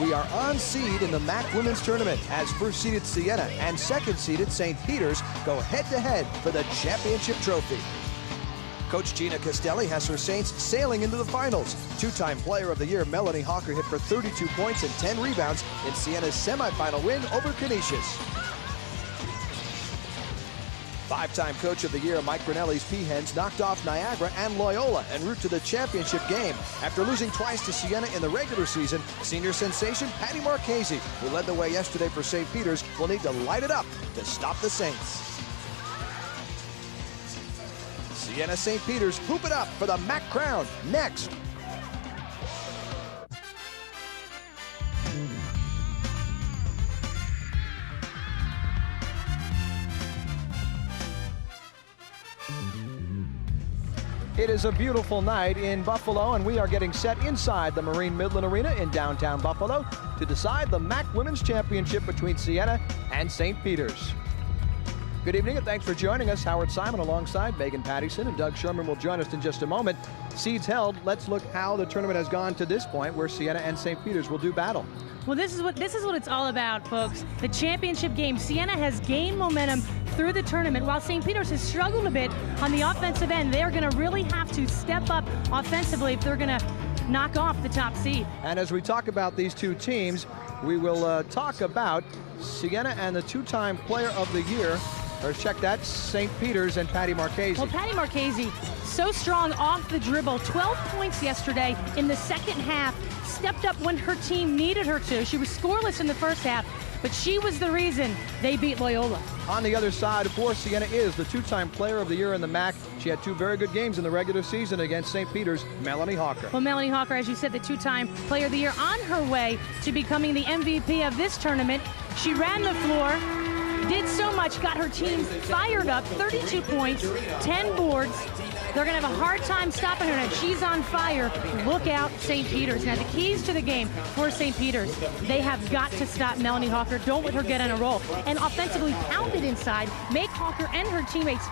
We are on seed in the MAAC Women's Tournament as first-seeded Siena and second-seeded St. Peter's go head-to-head for the championship trophy. Coach Gina Castelli has her Saints sailing into the finals. Two-time Player of the Year Melanie Hawker hit for 32 points and 10 rebounds in Siena's semifinal win over Canisius. Five-time Coach of the Year Mike Grinelli's Peahens knocked off Niagara and Loyola en route to the championship game. After losing twice to Siena in the regular season, senior sensation Patty Marchese, who led the way yesterday for St. Peter's, will need to light it up to stop the Saints. Siena St. Peter's hoop it up for the MAAC crown next. It is a beautiful night in Buffalo, and we are getting set inside the Marine Midland Arena in downtown Buffalo to decide the MAAC Women's Championship between Siena and St. Peter's. Good evening, and thanks for joining us. Howard Simon alongside Megan Pattison, and Doug Sherman will join us in just a moment. Seeds held. Let's look how the tournament has gone to this point, where Siena and St. Peter's will do battle. Well, this is what it's all about, folks. The championship game. Siena has gained momentum through the tournament, while St. Peter's has struggled a bit on the offensive end. They're going to really have to step up offensively if they're going to knock off the top seed. And as we talk about these two teams, we will talk about Siena and the two-time Player of the Year. Or check that, St. Peter's and Patty Marchese. Well, Patty Marchese, so strong off the dribble. 12 points yesterday in the second half. Stepped up when her team needed her to. She was scoreless in the first half, but she was the reason they beat Loyola. On the other side, for Siena is the two-time Player of the Year in the MAAC. She had two very good games in the regular season against St. Peter's, Melanie Hawker. Well, Melanie Hawker, as you said, the two-time Player of the Year, on her way to becoming the MVP of this tournament. She ran the floor, did so much, got her team fired up, 32 points, 10 boards. They're going to have a hard time stopping her, and she's on fire. Look out, St. Peter's. Now, the keys to the game for St. Peter's, they have got to stop Melanie Hawker. Don't let her get on a roll. And offensively pound it inside, make Hawker and her teammates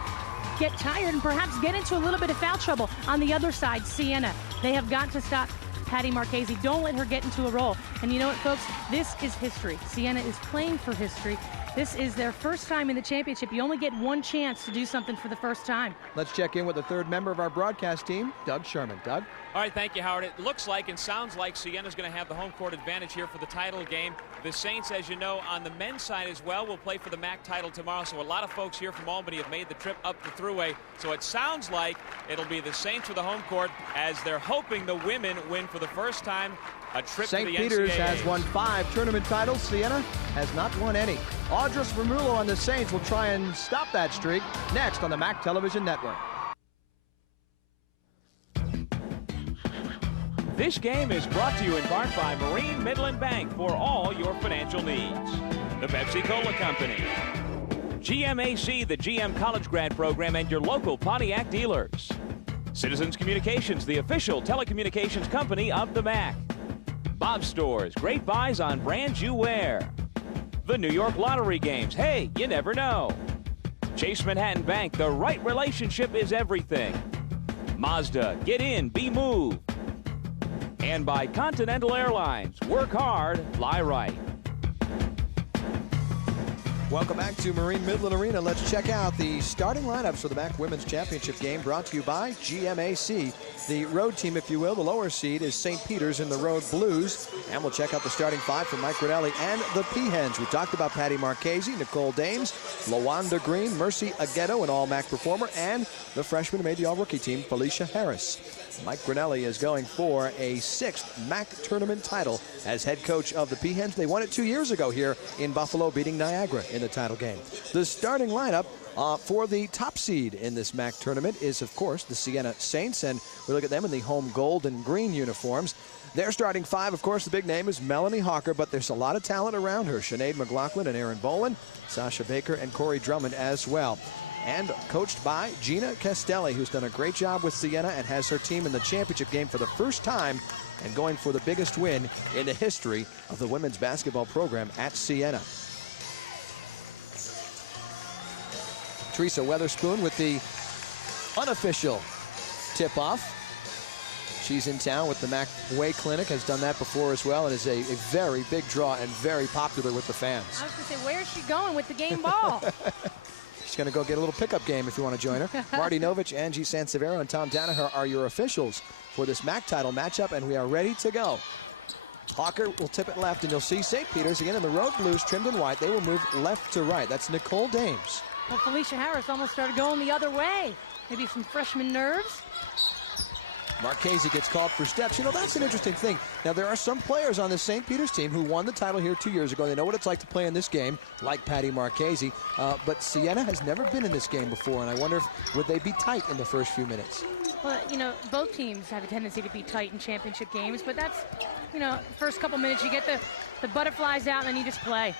get tired and perhaps get into a little bit of foul trouble. On the other side, Siena, they have got to stop Patty Marchese. Don't let her get into a roll. And you know what, folks? This is history. Siena is playing for history. This is their first time in the championship. You only get one chance to do something for the first time. Let's check in with the third member of our broadcast team, Doug Sherman. Doug? All right, thank you, Howard. It looks like and sounds like Siena's going to have the home court advantage here for the title game. The Saints, as you know, on the men's side as well, will play for the MAAC title tomorrow. So a lot of folks here from Albany have made the trip up the thruway. So it sounds like it'll be the Saints with the home court, as they're hoping the women win for the first time a trip to the NCAA. St. Peter's has won 5 tournament titles. Siena has not won any. Audris Romulo and the Saints will try and stop that streak next on the MAAC Television Network. This game is brought to you in part by Marine Midland Bank for all your financial needs. The Pepsi-Cola Company. GMAC, the GM College Grad Program, and your local Pontiac dealers. Citizens Communications, the official telecommunications company of the MAAC. Bob's Stores, great buys on brands you wear. The New York Lottery Games, hey, you never know. Chase Manhattan Bank, the right relationship is everything. Mazda, get in, be moved. And by Continental Airlines, work hard, fly right. Welcome back to Marine Midland Arena. Let's check out the starting lineups for the MAAC Women's Championship game, brought to you by GMAC. The road team, if you will, the lower seed is St. Peter's in the Road Blues. And we'll check out the starting 5 for Mike Grinelli and the Peahens. We talked about Patty Marchese, Nicole Dames, LaWanda Green, Mercy Aghetto, an all-MAAC performer, and the freshman who made the all-rookie team, Felicia Harris. Mike Grinelli is going for a 6th MAAC tournament title as head coach of the Peahens. They won it 2 years ago here in Buffalo, beating Niagara in the title game. The starting lineup for the top seed in this MAAC tournament is, of course, the Siena Saints, and we look at them in the home gold and green uniforms. Their starting 5, of course, the big name is Melanie Hawker, but there's a lot of talent around her. Sinead McLaughlin and Aaron Boland, Sasha Baker and Corey Drummond as well. And coached by Gina Castelli, who's done a great job with Siena and has her team in the championship game for the first time and going for the biggest win in the history of the women's basketball program at Siena. Teresa Weatherspoon with the unofficial tip-off. She's in town with the MAAC Way Clinic, has done that before as well, and is a very big draw and very popular with the fans. I was going to say, where is she going with the game ball? She's going to go get a little pickup game if you want to join her. Marty Novich, Angie Sansevero, and Tom Danaher are your officials for this MAAC title matchup, and we are ready to go. Hawker will tip it left, and you'll see St. Peter's again in the road blues trimmed in white. They will move left to right. That's Nicole Dames. Well, Felicia Harris almost started going the other way. Maybe some freshman nerves. Marchese gets called for steps. You know, that's an interesting thing. Now, there are some players on the St. Peter's team who won the title here 2 years ago. They know what it's like to play in this game, like Patty Marchese. But Siena has never been in this game before, and I wonder would they be tight in the first few minutes? Well, you know, both teams have a tendency to be tight in championship games, but that's, you know, first couple minutes you get the butterflies out and then you just play.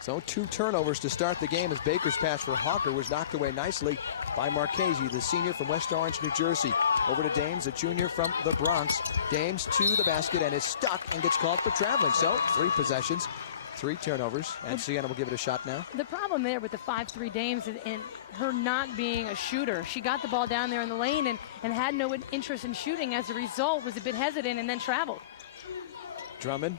So 2 turnovers to start the game as Baker's pass for Hawker was knocked away nicely by Marchese, the senior from West Orange, New Jersey. Over to Dames, a junior from the Bronx. Dames to the basket and is stuck and gets called for traveling. So 3 possessions, 3 turnovers, and Siena will give it a shot now. The problem there with the 5'3" Dames and her not being a shooter, she got the ball down there in the lane and had no interest in shooting. As a result, was a bit hesitant and then traveled. Drummond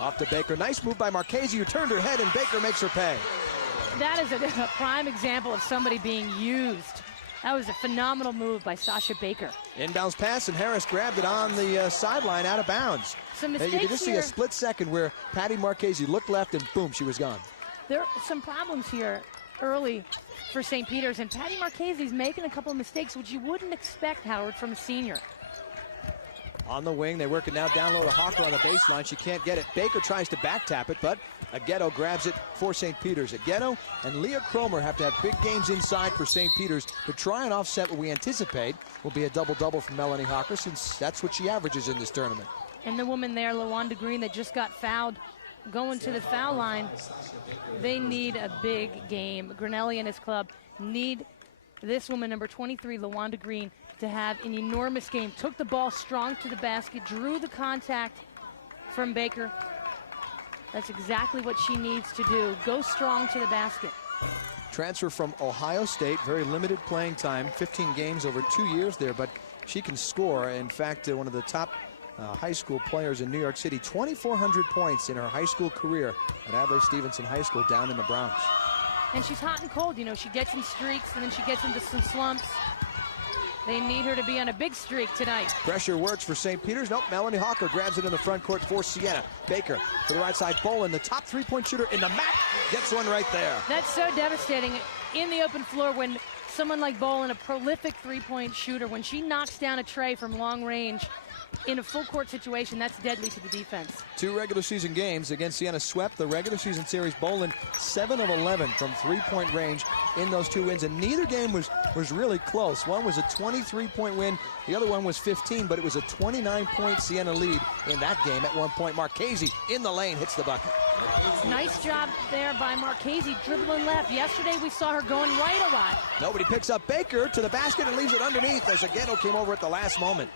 off to Baker. Nice move by Marchese, who turned her head, and Baker makes her pay. That is a prime example of somebody being used. That was a phenomenal move by Sasha Baker. Inbounds pass, and Harris grabbed it on the sideline out of bounds. Some mistakes you could just see a split second where Patty Marchese looked left, and boom, she was gone. There are some problems here early for St. Peter's, and Patty Marchese's making a couple of mistakes, which you wouldn't expect, Howard, from a senior. On the wing, they work it now down low to Hawker on the baseline. She can't get it. Baker tries to back tap it, but Aghetto grabs it for St. Peter's. Aghetto and Leah Cromer have to have big games inside for St. Peter's to try and offset what we anticipate will be a double-double from Melanie Hawker, since that's what she averages in this tournament. And the woman there, LaWanda Green, that just got fouled, going to the foul line. They need a big game. Grinnelli and his club need this woman, number 23, LaWanda Green, to have an enormous game. Took the ball strong to the basket, drew the contact from Baker. That's exactly what she needs to do. Go strong to the basket. Transfer from Ohio State, very limited playing time, 15 games over 2 years there, but she can score. In fact, one of the top high school players in New York City, 2,400 points in her high school career at Adlai Stevenson High School down in the Bronx. And she's hot and cold. You know, she gets in streaks and then she gets into some slumps. They need her to be on a big streak tonight. Pressure works for St. Peter's. Nope, Melanie Hawker grabs it in the front court for Siena. Baker to the right side. Bolin, the top three-point shooter in the MAAC, gets one right there. That's so devastating in the open floor when someone like Bolin, a prolific three-point shooter, when she knocks down a tray from long range in a full court situation, that's deadly to the defense. 2 regular season games against Siena swept the regular season series. Bolin 7 of 11 from three-point range in those 2 wins, and neither game was really close. One was a 23-point win, the other one was 15, but it was a 29-point Siena lead in that game. At one point, Marchese in the lane hits the bucket. Nice job there by Marchese, dribbling left. Yesterday we saw her going right a lot. Nobody picks up Baker to the basket and leaves it underneath as Aghetto came over at the last moment.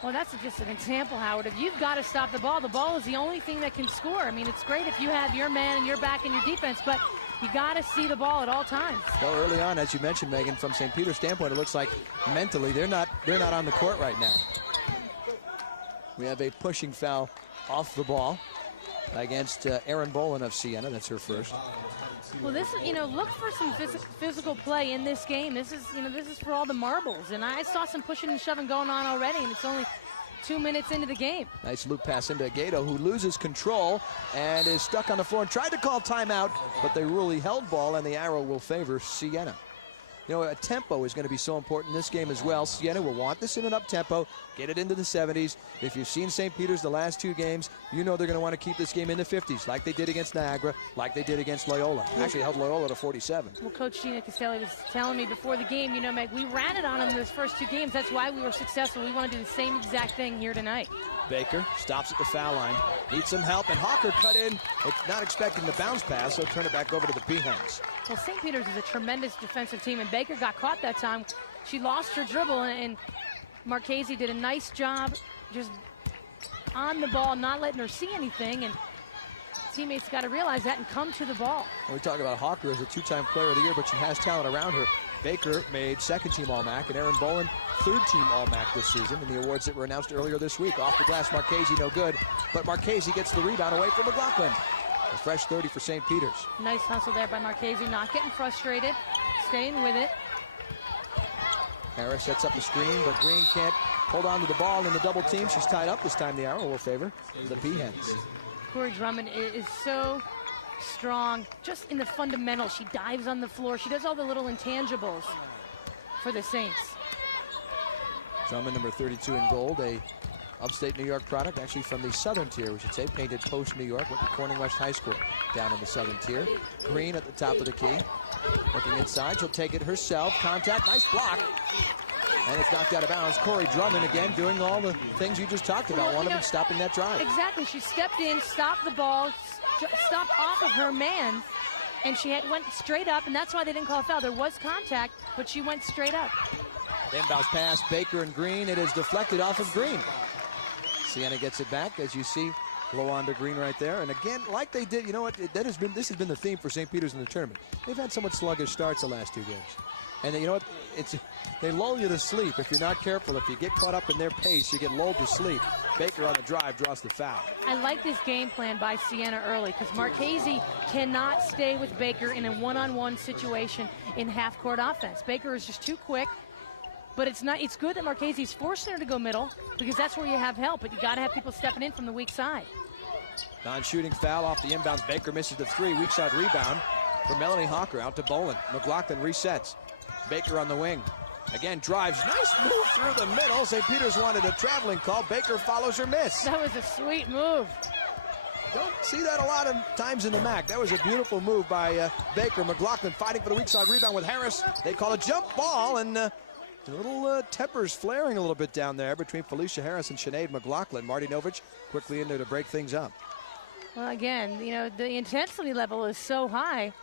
Well, that's just an example, Howard. If you've got to stop the ball is the only thing that can score. I mean, it's great if you have your man and your back and your defense, but you got to see the ball at all times. Well, early on, as you mentioned, Megan, from St. Peter's standpoint, it looks like mentally they're not on the court right now. We have a pushing foul off the ball against Erin Bolin of Siena. That's her first. Well, this is, look for some physical play in this game. This is for all the marbles. And I saw some pushing and shoving going on already, and it's only 2 minutes into the game. Nice loop pass into Aghetto, who loses control and is stuck on the floor and tried to call timeout, but they really held ball, and the arrow will favor Siena. A tempo is going to be so important in this game as well. Siena will want this in an up-tempo, get it into the 70s. If you've seen St. Peter's the last 2 games, you know they're going to want to keep this game in the 50s, like they did against Niagara, like they did against Loyola. Actually held Loyola to 47. Well, Coach Gina Castelli was telling me before the game, Meg, we ran it on them those first 2 games. That's why we were successful. We want to do the same exact thing here tonight. Baker stops at the foul line, needs some help, and Hawker cut in. It's not expecting the bounce pass, so turn it back over to the Peahens. Well, St. Peter's is a tremendous defensive team, and Baker got caught that time. She lost her dribble, and Marchese did a nice job just on the ball, not letting her see anything, and teammates got to realize that and come to the ball. We talk about Hawker as a 2-time player of the year, but she has talent around her. Baker made second-team All-MAC, and Aaron Bolin third-team All-MAC this season in the awards that were announced earlier this week. Off the glass, Marchese no good, but Marchese gets the rebound away from McLaughlin. A fresh 30 for St. Peter's. Nice hustle there by Marchese, not getting frustrated, staying with it. Harris sets up the screen, but Green can't hold on to the ball in the double team. She's tied up. This time the arrow will favor the Peahens. Corey Drummond is so strong just in the fundamentals. She dives on the floor. She does all the little intangibles for the Saints. Drummond, number 32 in gold, a upstate New York product, actually from the southern tier, we should say, painted post-New York, went to Corning West High School down in the southern tier. Green at the top of the key, looking inside, she'll take it herself, contact, nice block, and it's knocked out of bounds. Corey Drummond again doing all the things you just talked about, one of them stopping that drive. Exactly, she stepped in, stopped the ball, stopped off of her man, and she went straight up, and that's why they didn't call a foul. There was contact, but she went straight up. Inbounds pass, Baker and Green, it is deflected off of Green. Siena gets it back, as you see, low on to Green right there. And again, like they did, you know what, this has been the theme for St. Peter's in the tournament. They've had somewhat sluggish starts the last two games. And you know what, they lull you to sleep if you're not careful. If you get caught up in their pace, you get lulled to sleep. Baker on the drive draws the foul. I like this game plan by Siena early because Marchese cannot stay with Baker in a one-on-one situation in half-court offense. Baker is just too quick. But it's good that Marchese's forcing her to go middle because that's where you have help, but you got to have people stepping in from the weak side. Non-shooting foul off the inbounds. Baker misses the three. Weak side rebound for Melanie Hawker out to Bolin. McLaughlin resets. Baker on the wing. Again, drives. Nice move through the middle. St. Peter's wanted a traveling call. Baker follows her miss. That was a sweet move. Don't see that a lot of times in the MAAC. That was a beautiful move by Baker. McLaughlin fighting for the weak side rebound with Harris. They call a jump ball, and a little tempers flaring a little bit down there between Felicia Harris and Sinead McLaughlin. Marty Novich quickly in there to break things up. Well, again, you know, the intensity level is so high.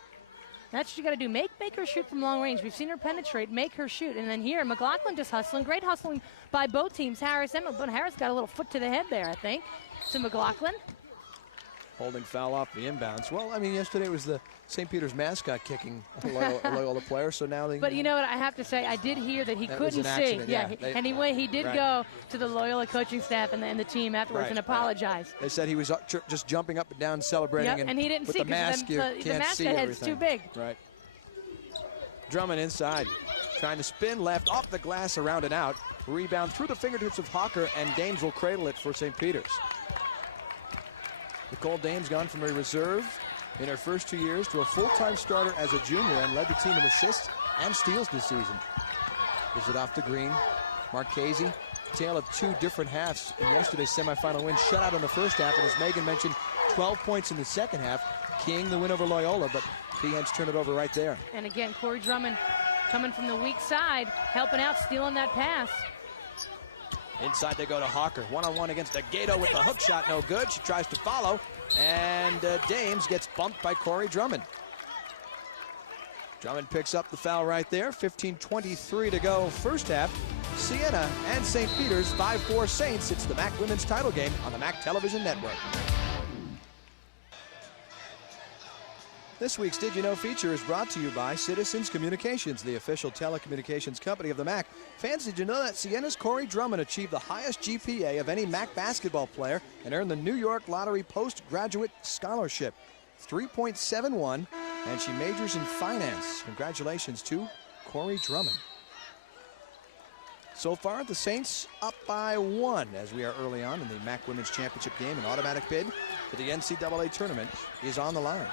That's what you got to do. Make Baker shoot from long range. We've seen her penetrate. Make her shoot. And then here, McLaughlin just hustling. Great hustling by both teams. Harris and but Harris got a little foot to the head there, I think. So McLaughlin. Holding foul off the inbounds. Well, I mean, yesterday was the St. Peter's mascot kicking a Loyola player, so now they... But you know what, I have to say, I did hear that he couldn't see. Yeah, and he did go to the Loyola coaching staff and the team afterwards and apologize. They said he was just jumping up and down celebrating. Yep, and he didn't see because the mascot head's too big. Right. Drummond inside, trying to spin left, off the glass, around and out. Rebound through the fingertips of Hawker, and Dames will cradle it for St. Peter's. Nicole Dames gone from a reserve in her first 2 years to a full-time starter as a junior and led the team in assists and steals this season. Gives it off to Green. Marchese, tale of two different halves in yesterday's semifinal win. Shutout in the first half, and as Megan mentioned, 12 points in the second half, keying the win over Loyola, but Peahens turn it over right there. And again, Corey Drummond coming from the weak side, helping out, stealing that pass. Inside they go to Hawker. One-on-one against Agato with the hook shot, no good. She tries to follow, and Dames gets bumped by Corey Drummond. Drummond picks up the foul right there. 15:23 to go first half. Siena and St. Peter's, 5-4 Saints. It's the MAAC Women's Title game on the MAAC Television Network. This week's Did You Know feature is brought to you by Citizens Communications, the official telecommunications company of the MAAC. Fans, did you know that Siena's Corey Drummond achieved the highest GPA of any MAAC basketball player and earned the New York Lottery Postgraduate Scholarship, 3.71, and she majors in finance. Congratulations to Corey Drummond. So far, the Saints up by 1 as we are early on in the MAAC Women's Championship game. An automatic bid for the NCAA tournament is on the line.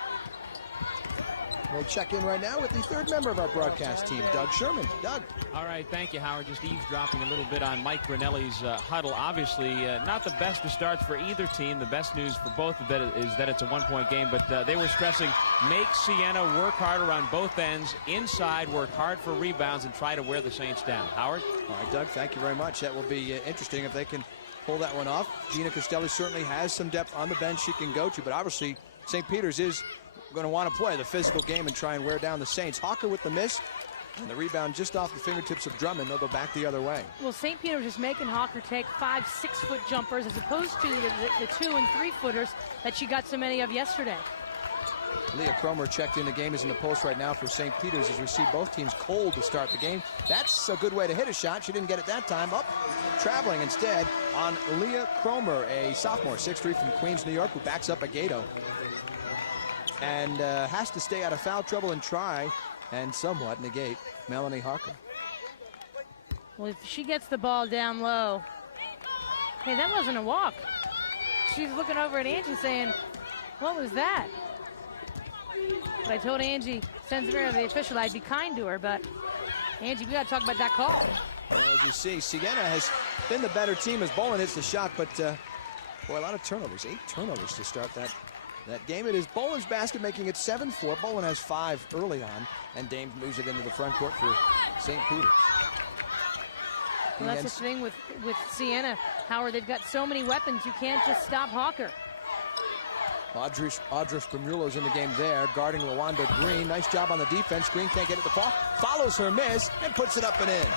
We'll check in right now with the third member of our broadcast team, Doug Sherman. Doug. All right, thank you, Howard. Just eavesdropping a little bit on Mike Grinelli's huddle. Obviously, not the best of starts for either team. The best news for both of them is that it's a one-point game, but they were stressing, make Siena work harder on both ends, inside, work hard for rebounds, and try to wear the Saints down. Howard? All right, Doug, thank you very much. That will be interesting if they can pull that one off. Gina Costelli certainly has some depth on the bench she can go to, but obviously St. Peter's is going to want to play the physical game and try and wear down the Saints. Hawker with the miss, and the rebound just off the fingertips of Drummond. They'll go back the other way. Well, St. Peter's is making Hawker take 5 6-foot jumpers as opposed to the 2 and 3 footers that she got so many of yesterday. Leah Cromer checked in. The game is in the post right now for St. Peter's as we see both teams cold to start the game. That's a good way to hit a shot. She didn't get it that time. Up, traveling instead on Leah Cromer, a sophomore, 6'3" from Queens, New York, who backs up a Gato. And has to stay out of foul trouble and try and somewhat negate Melanie Harker. Well, if she gets the ball down low, hey, that wasn't a walk. She's looking over at Angie saying, what was that? But I told Angie, Sensavera, the official, I'd be kind to her, but Angie, we got to talk about that call. Well, as you see, Siena has been the better team as Bolin hits the shot, but boy, a lot of turnovers. 8 turnovers to start that game. It is Bolin's basket, making it 7-4. Bolin has 5 early on, and Dames moves it into the front court for St. Peter's. Well, that's the thing with Siena, Howard. They've got so many weapons, you can't just stop Hawker. Audra Spramulo's in the game there, guarding LaWanda Green. Nice job on the defense. Green can't get it to fall. Follows her miss and puts it up and in.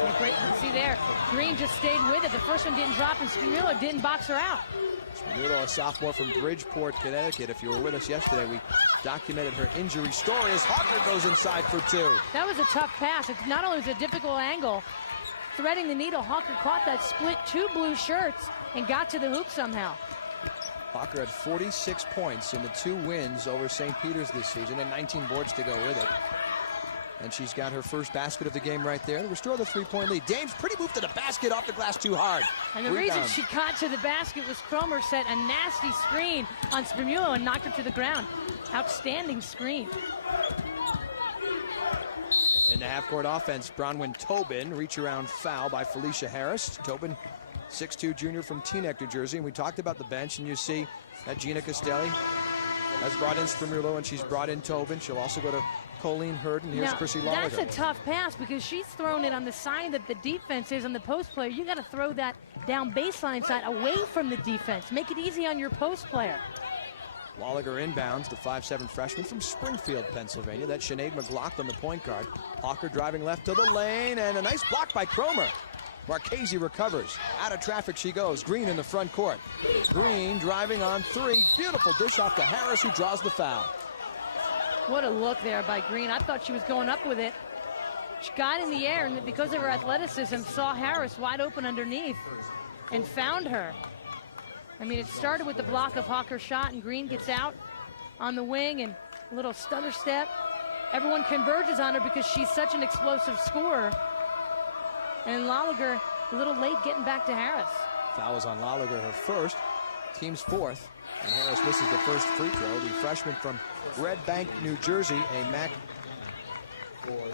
Yeah, great. See there, Green just stayed with it. The first one didn't drop, and Spramulo didn't box her out. Spramulo, a sophomore from Bridgeport, Connecticut. If you were with us yesterday, we documented her injury story as Hawker goes inside for 2. That was a tough pass. It not only was a difficult angle, threading the needle, Hawker caught that, split 2 blue shirts, and got to the hoop somehow. Hawker had 46 points in the 2 wins over St. Peter's this season and 19 boards to go with it. And she's got her first basket of the game right there to restore the 3-point lead. Dames pretty move to the basket, off the glass too hard. And the reason she got to the basket was Cromer set a nasty screen on Spramulo and knocked her to the ground. Outstanding screen. In the half-court offense, Bronwyn Tobin, reach-around foul by Felicia Harris. Tobin, 6'2" junior from Teaneck, New Jersey. And we talked about the bench, and you see that Gina Castelli has brought in Spramulo, and she's brought in Tobin. She'll also go to Colleen Hurd, and here's Chrissy Lawler. That's a tough pass because she's thrown it on the side that the defense is on the post player. You got to throw that down baseline side away from the defense. Make it easy on your post player. Walliger inbounds, the 5'7" freshman from Springfield, Pennsylvania. That's Sinead McLaughlin, the point guard. Hawker driving left to the lane, and a nice block by Cromer. Marchese recovers. Out of traffic she goes. Green in the front court. Green driving on 3. Beautiful dish off to Harris, who draws the foul. What a look there by Green. I thought she was going up with it. She got in the air, and because of her athleticism, saw Harris wide open underneath and found her. I mean, it started with the block of Hawker's shot, and Green gets out on the wing and a little stutter step. Everyone converges on her because she's such an explosive scorer. And Lolliger a little late getting back to Harris. Foul is on Lolliger, her first, team's 4th. And Harris misses the first free throw. The freshman from Red Bank, New Jersey, a MAAC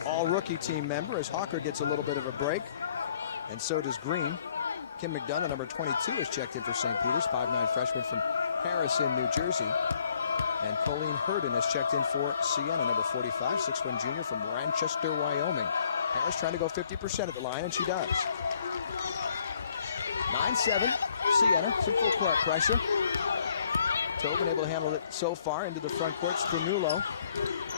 all-rookie team member, as Hawker gets a little bit of a break. And so does Green. Kim McDonough, number 22, has checked in for St. Peter's, 5'9" freshman from Harrison, New Jersey. And Colleen Hurden has checked in for Siena, number 45, 6'1" junior from Manchester, Wyoming. Harris trying to go 50% at the line, and she does. 9-7, Siena, some full court pressure. Tobin able to handle it so far into the front court. Spramulo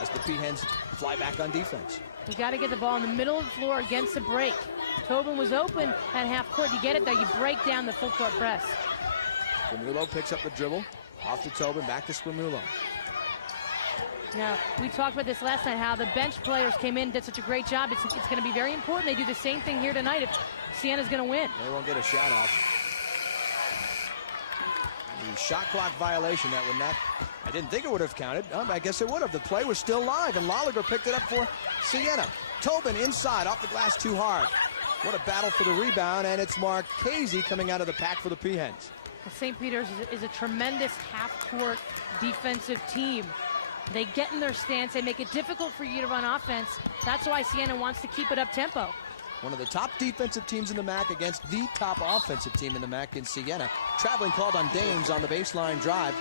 as the Peahens fly back on defense. You got to get the ball in the middle of the floor against the break. Tobin was open at half court. You get it there, you break down the full court press. Spramulo picks up the dribble. Off to Tobin, back to Spramulo. Now, we talked about this last night, how the bench players came in and did such a great job. It's going to be very important they do the same thing here tonight if Siena's going to win. They won't get a shot off. The shot clock violation, that would not, I didn't think it would have counted. I guess it would have. The play was still live, and Lolliger picked it up for Siena. Tobin inside, off the glass too hard. What a battle for the rebound, and it's Marchese coming out of the pack for the Peahens. Well, St. Peter's is a tremendous half-court defensive team. They get in their stance. They make it difficult for you to run offense. That's why Siena wants to keep it up tempo. One of the top defensive teams in the MAAC against the top offensive team in the MAAC in Siena. Traveling called on Dames on the baseline drive.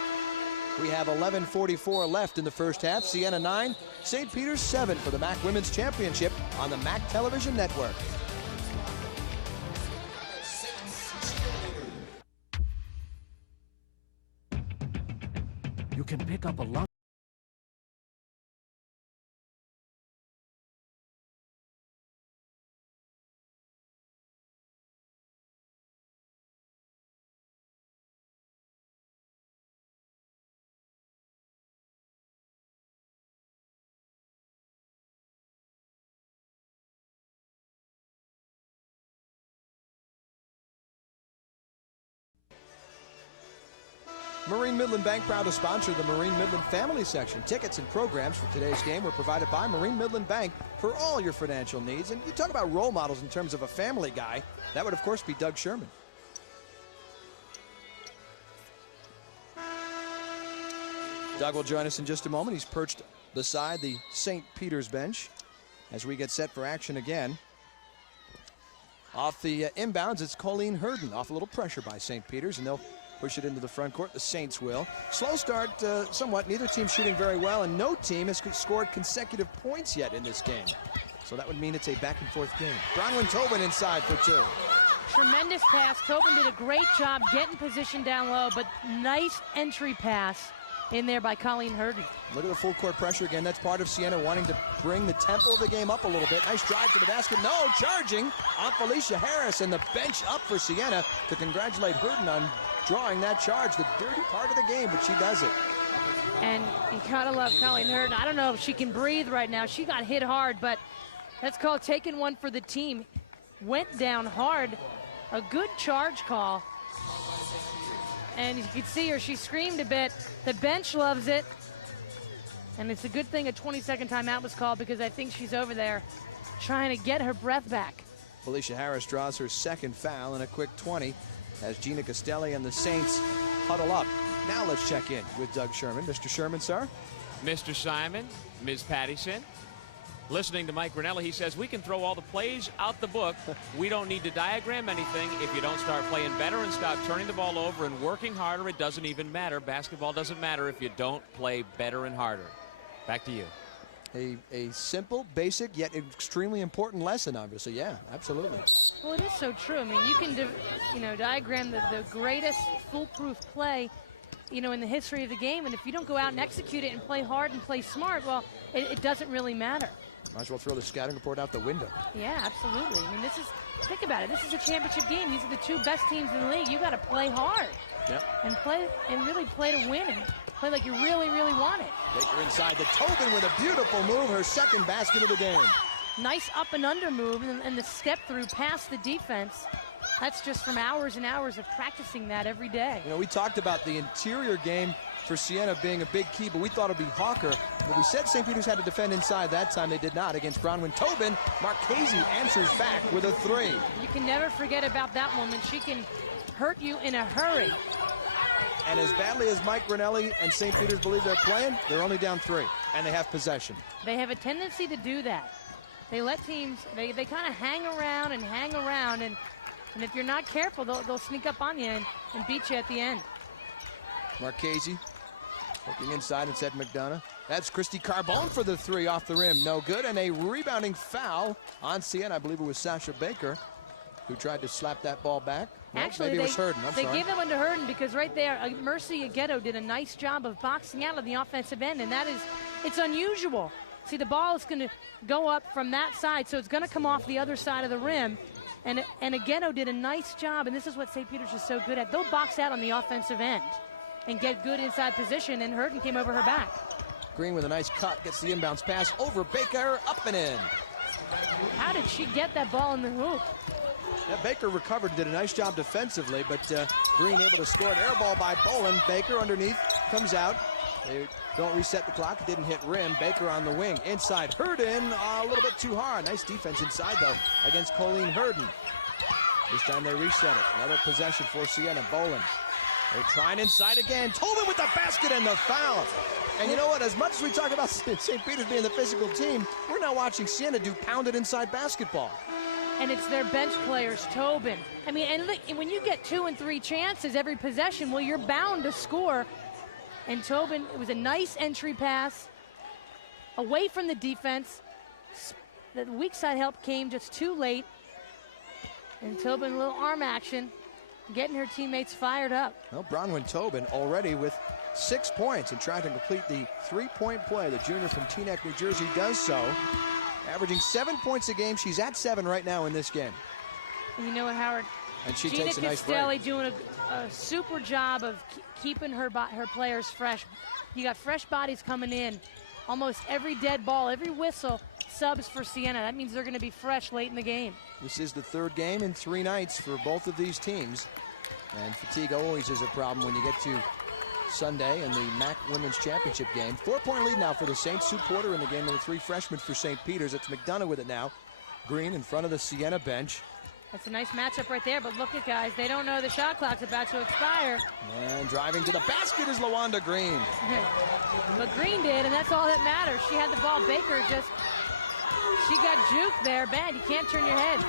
We have 11:44 left in the first half. Siena 9, St. Peter's 7 for the MAAC Women's Championship on the MAAC Television Network. You can pick up a lot. Marine Midland Bank proud to sponsor the Marine Midland Family Section. Tickets and programs for today's game were provided by Marine Midland Bank for all your financial needs. And you talk about role models in terms of a family guy, that would of course be Doug Sherman. Doug will join us in just a moment. He's perched beside the St. Peter's bench as we get set for action again. Off the inbounds, it's Colleen Herden. Off a little pressure by St. Peter's, and they'll push it into the front court. The Saints will. Slow start somewhat. Neither team shooting very well, and no team has scored consecutive points yet in this game. So that would mean it's a back-and-forth game. Bronwyn Tobin inside for two. Tremendous pass. Tobin did a great job getting position down low, but nice entry pass in there by Colleen Herden. Look at the full court pressure again. That's part of Siena wanting to bring the tempo of the game up a little bit. Nice drive to the basket. No, charging on Felicia Harris, and the bench up for Siena to congratulate Herden on drawing that charge. The dirty part of the game, but she does it. And you gotta love Colleen Herden. I don't know if she can breathe right now. She got hit hard, but that's called taking one for the team. Went down hard. A good charge call. And you can see her, she screamed a bit. The bench loves it. And it's a good thing a 20-second timeout was called, because I think she's over there trying to get her breath back. Felicia Harris draws her second foul in a quick 20 as Gina Castelli and the Saints huddle up. Now let's check in with Doug Sherman. Mr. Sherman, sir. Mr. Simon, Ms. Pattison. Listening to Mike Grinelli, he says, we can throw all the plays out the book. We don't need to diagram anything. If you don't start playing better and stop turning the ball over and working harder, it doesn't even matter. Basketball doesn't matter if you don't play better and harder. Back to you. A simple, basic, yet extremely important lesson, obviously. Yeah, absolutely. Well, it is so true. I mean, you can, diagram the greatest foolproof play, in the history of the game. And if you don't go out and execute it and play hard and play smart, well, it doesn't really matter. Might as well throw the scouting report out the window. Yeah, absolutely. I mean, think about it. This is a championship game. These are the two best teams in the league. You got to play hard. Yep. And really play to win and play like you really, really want it. Baker inside the Tobin with a beautiful move, her second basket of the game. Nice up and under move, and the step through past the defense. That's just from hours and hours of practicing that every day. We talked about the interior game for Siena being a big key, but we thought it'd be Hawker. But we said St. Peter's had to defend inside. That time they did not against Bronwyn Tobin. Marchese answers back with a three. You can never forget about that woman. She can hurt you in a hurry. And as badly as Mike Grinelli and St. Peter's believe they're playing, they're only down three, and they have possession. They have a tendency to do that. They let teams, they kind of hang around, and if you're not careful, they'll sneak up on you and beat you at the end. Marchese looking inside and said McDonough. That's Christy Carbone for the three off the rim. No good, and a rebounding foul on Siena. I believe it was Sasha Baker who tried to slap that ball back. No, actually, maybe it was Herden. They gave that one to Herden because right there, Mercy Aghetto did a nice job of boxing out on the offensive end, and it's unusual. See, the ball is going to go up from that side, so it's going to come off the other side of the rim. And Aghetto did a nice job, and this is what St. Peter's is so good at. They'll box out on the offensive end and get good inside position, and Herden came over her back. Green with a nice cut, gets the inbounds pass over Baker, up and in. How did she get that ball in the hoop? Yeah, Baker recovered, did a nice job defensively, but Green able to score an air ball by Bolin. Baker underneath, comes out. They don't reset the clock, didn't hit rim. Baker on the wing, inside Herden, a little bit too hard. Nice defense inside though, against Colleen Herden. This time they reset it. Another possession for Siena. Bolin. They're trying inside again. Tobin with the basket and the foul. And you know what? As much as we talk about St. Peter's being the physical team, we're now watching Siena do pounded inside basketball. And it's their bench players, Tobin. I mean, and look, when you get 2 and 3 chances every possession, well, you're bound to score. And Tobin, it was a nice entry pass away from the defense. The weak side help came just too late. And Tobin, a little arm action, getting her teammates fired up. Well, Bronwyn Tobin already with 6 points and trying to complete the three-point play. The junior from Teaneck, New Jersey does so. Averaging 7 points a game. She's at 7 right now in this game. And you know what, Howard? And she takes a nice break. Castelli doing a super job of keeping her players fresh. You got fresh bodies coming in. Almost every dead ball, every whistle subs for Siena. That means they're going to be fresh late in the game. This is the 3rd game in 3 nights for both of these teams. And fatigue always is a problem when you get to Sunday in the MAAC Women's Championship game. 4-point lead now for the Saints. Sue Porter in the game, and the 3 freshmen for St. Peter's. It's McDonough with it now. Green in front of the Siena bench. That's a nice matchup right there, but look at guys, they don't know the shot clock's about to expire. And driving to the basket is LaWanda Green. But Green did, and that's all that matters. She had the ball. Baker she got juked there bad. You can't turn your head.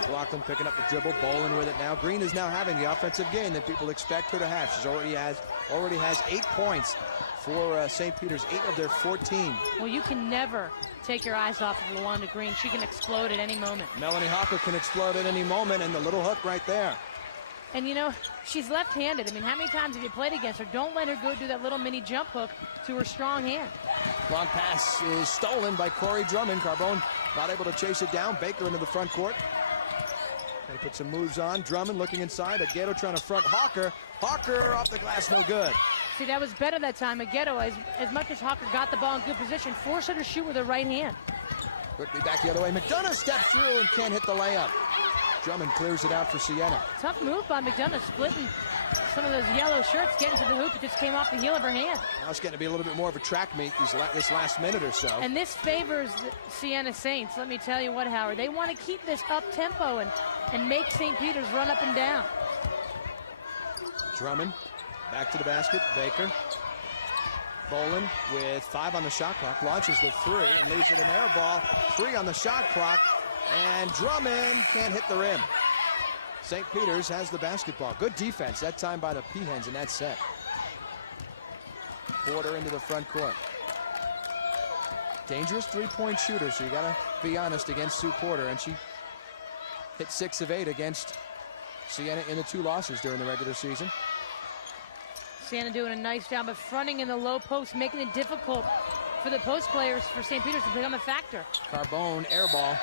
McLaughlin picking up the dribble, bowling with it now. Green is now having the offensive game that people expect her to have. She already has 8 points for St. Peter's, 8 of their 14. Well, you can never take your eyes off of LaWanda Green. She can explode at any moment. Melanie Hawker can explode at any moment, and the little hook right there. And you know, she's left-handed. I mean, how many times have you played against her? Don't let her go do that little mini jump hook to her strong hand. Long pass is stolen by Corey Drummond. Carbone not able to chase it down. Baker into the front court. Got to put some moves on. Drummond looking inside. Aguero trying to front Hawker. Hawker off the glass, no good. See, that was better that time. Aguero, as much as Hawker got the ball in good position, forced her to shoot with her right hand. Quickly back the other way. McDonough steps through and can't hit the layup. Drummond clears it out for Siena. Tough move by McDonough, splitting some of those yellow shirts, getting to the hoop. It just came off the heel of her hand. Now it's getting to be a little bit more of a track meet this last minute or so. And this favors the Siena Saints. Let me tell you what, Howard. They want to keep this up-tempo and make St. Peter's run up and down. Drummond back to the basket. Baker. Bolin with 5 on the shot clock. Launches the 3 and leaves it an air ball. 3 on the shot clock. And Drummond can't hit the rim. St. Peter's has the basketball. Good defense that time by the Peahens in that set. Porter into the front court. Dangerous 3-point shooter, so you got to be honest against Sue Porter. And she hit 6 of 8 against Siena in the 2 losses during the regular season. Siena doing a nice job of fronting in the low post, making it difficult for the post players for St. Peter's to become a factor. Carbone, air ball.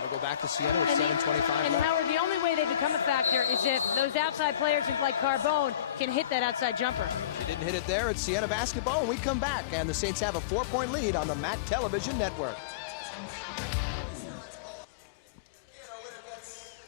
That'll go back to Siena with 7:25 left. And Howard, the only way they become a factor is if those outside players like Carbone can hit that outside jumper. She didn't hit it there. It's Siena basketball, and we come back, and the Saints have a 4-point lead on the MAAC Television Network.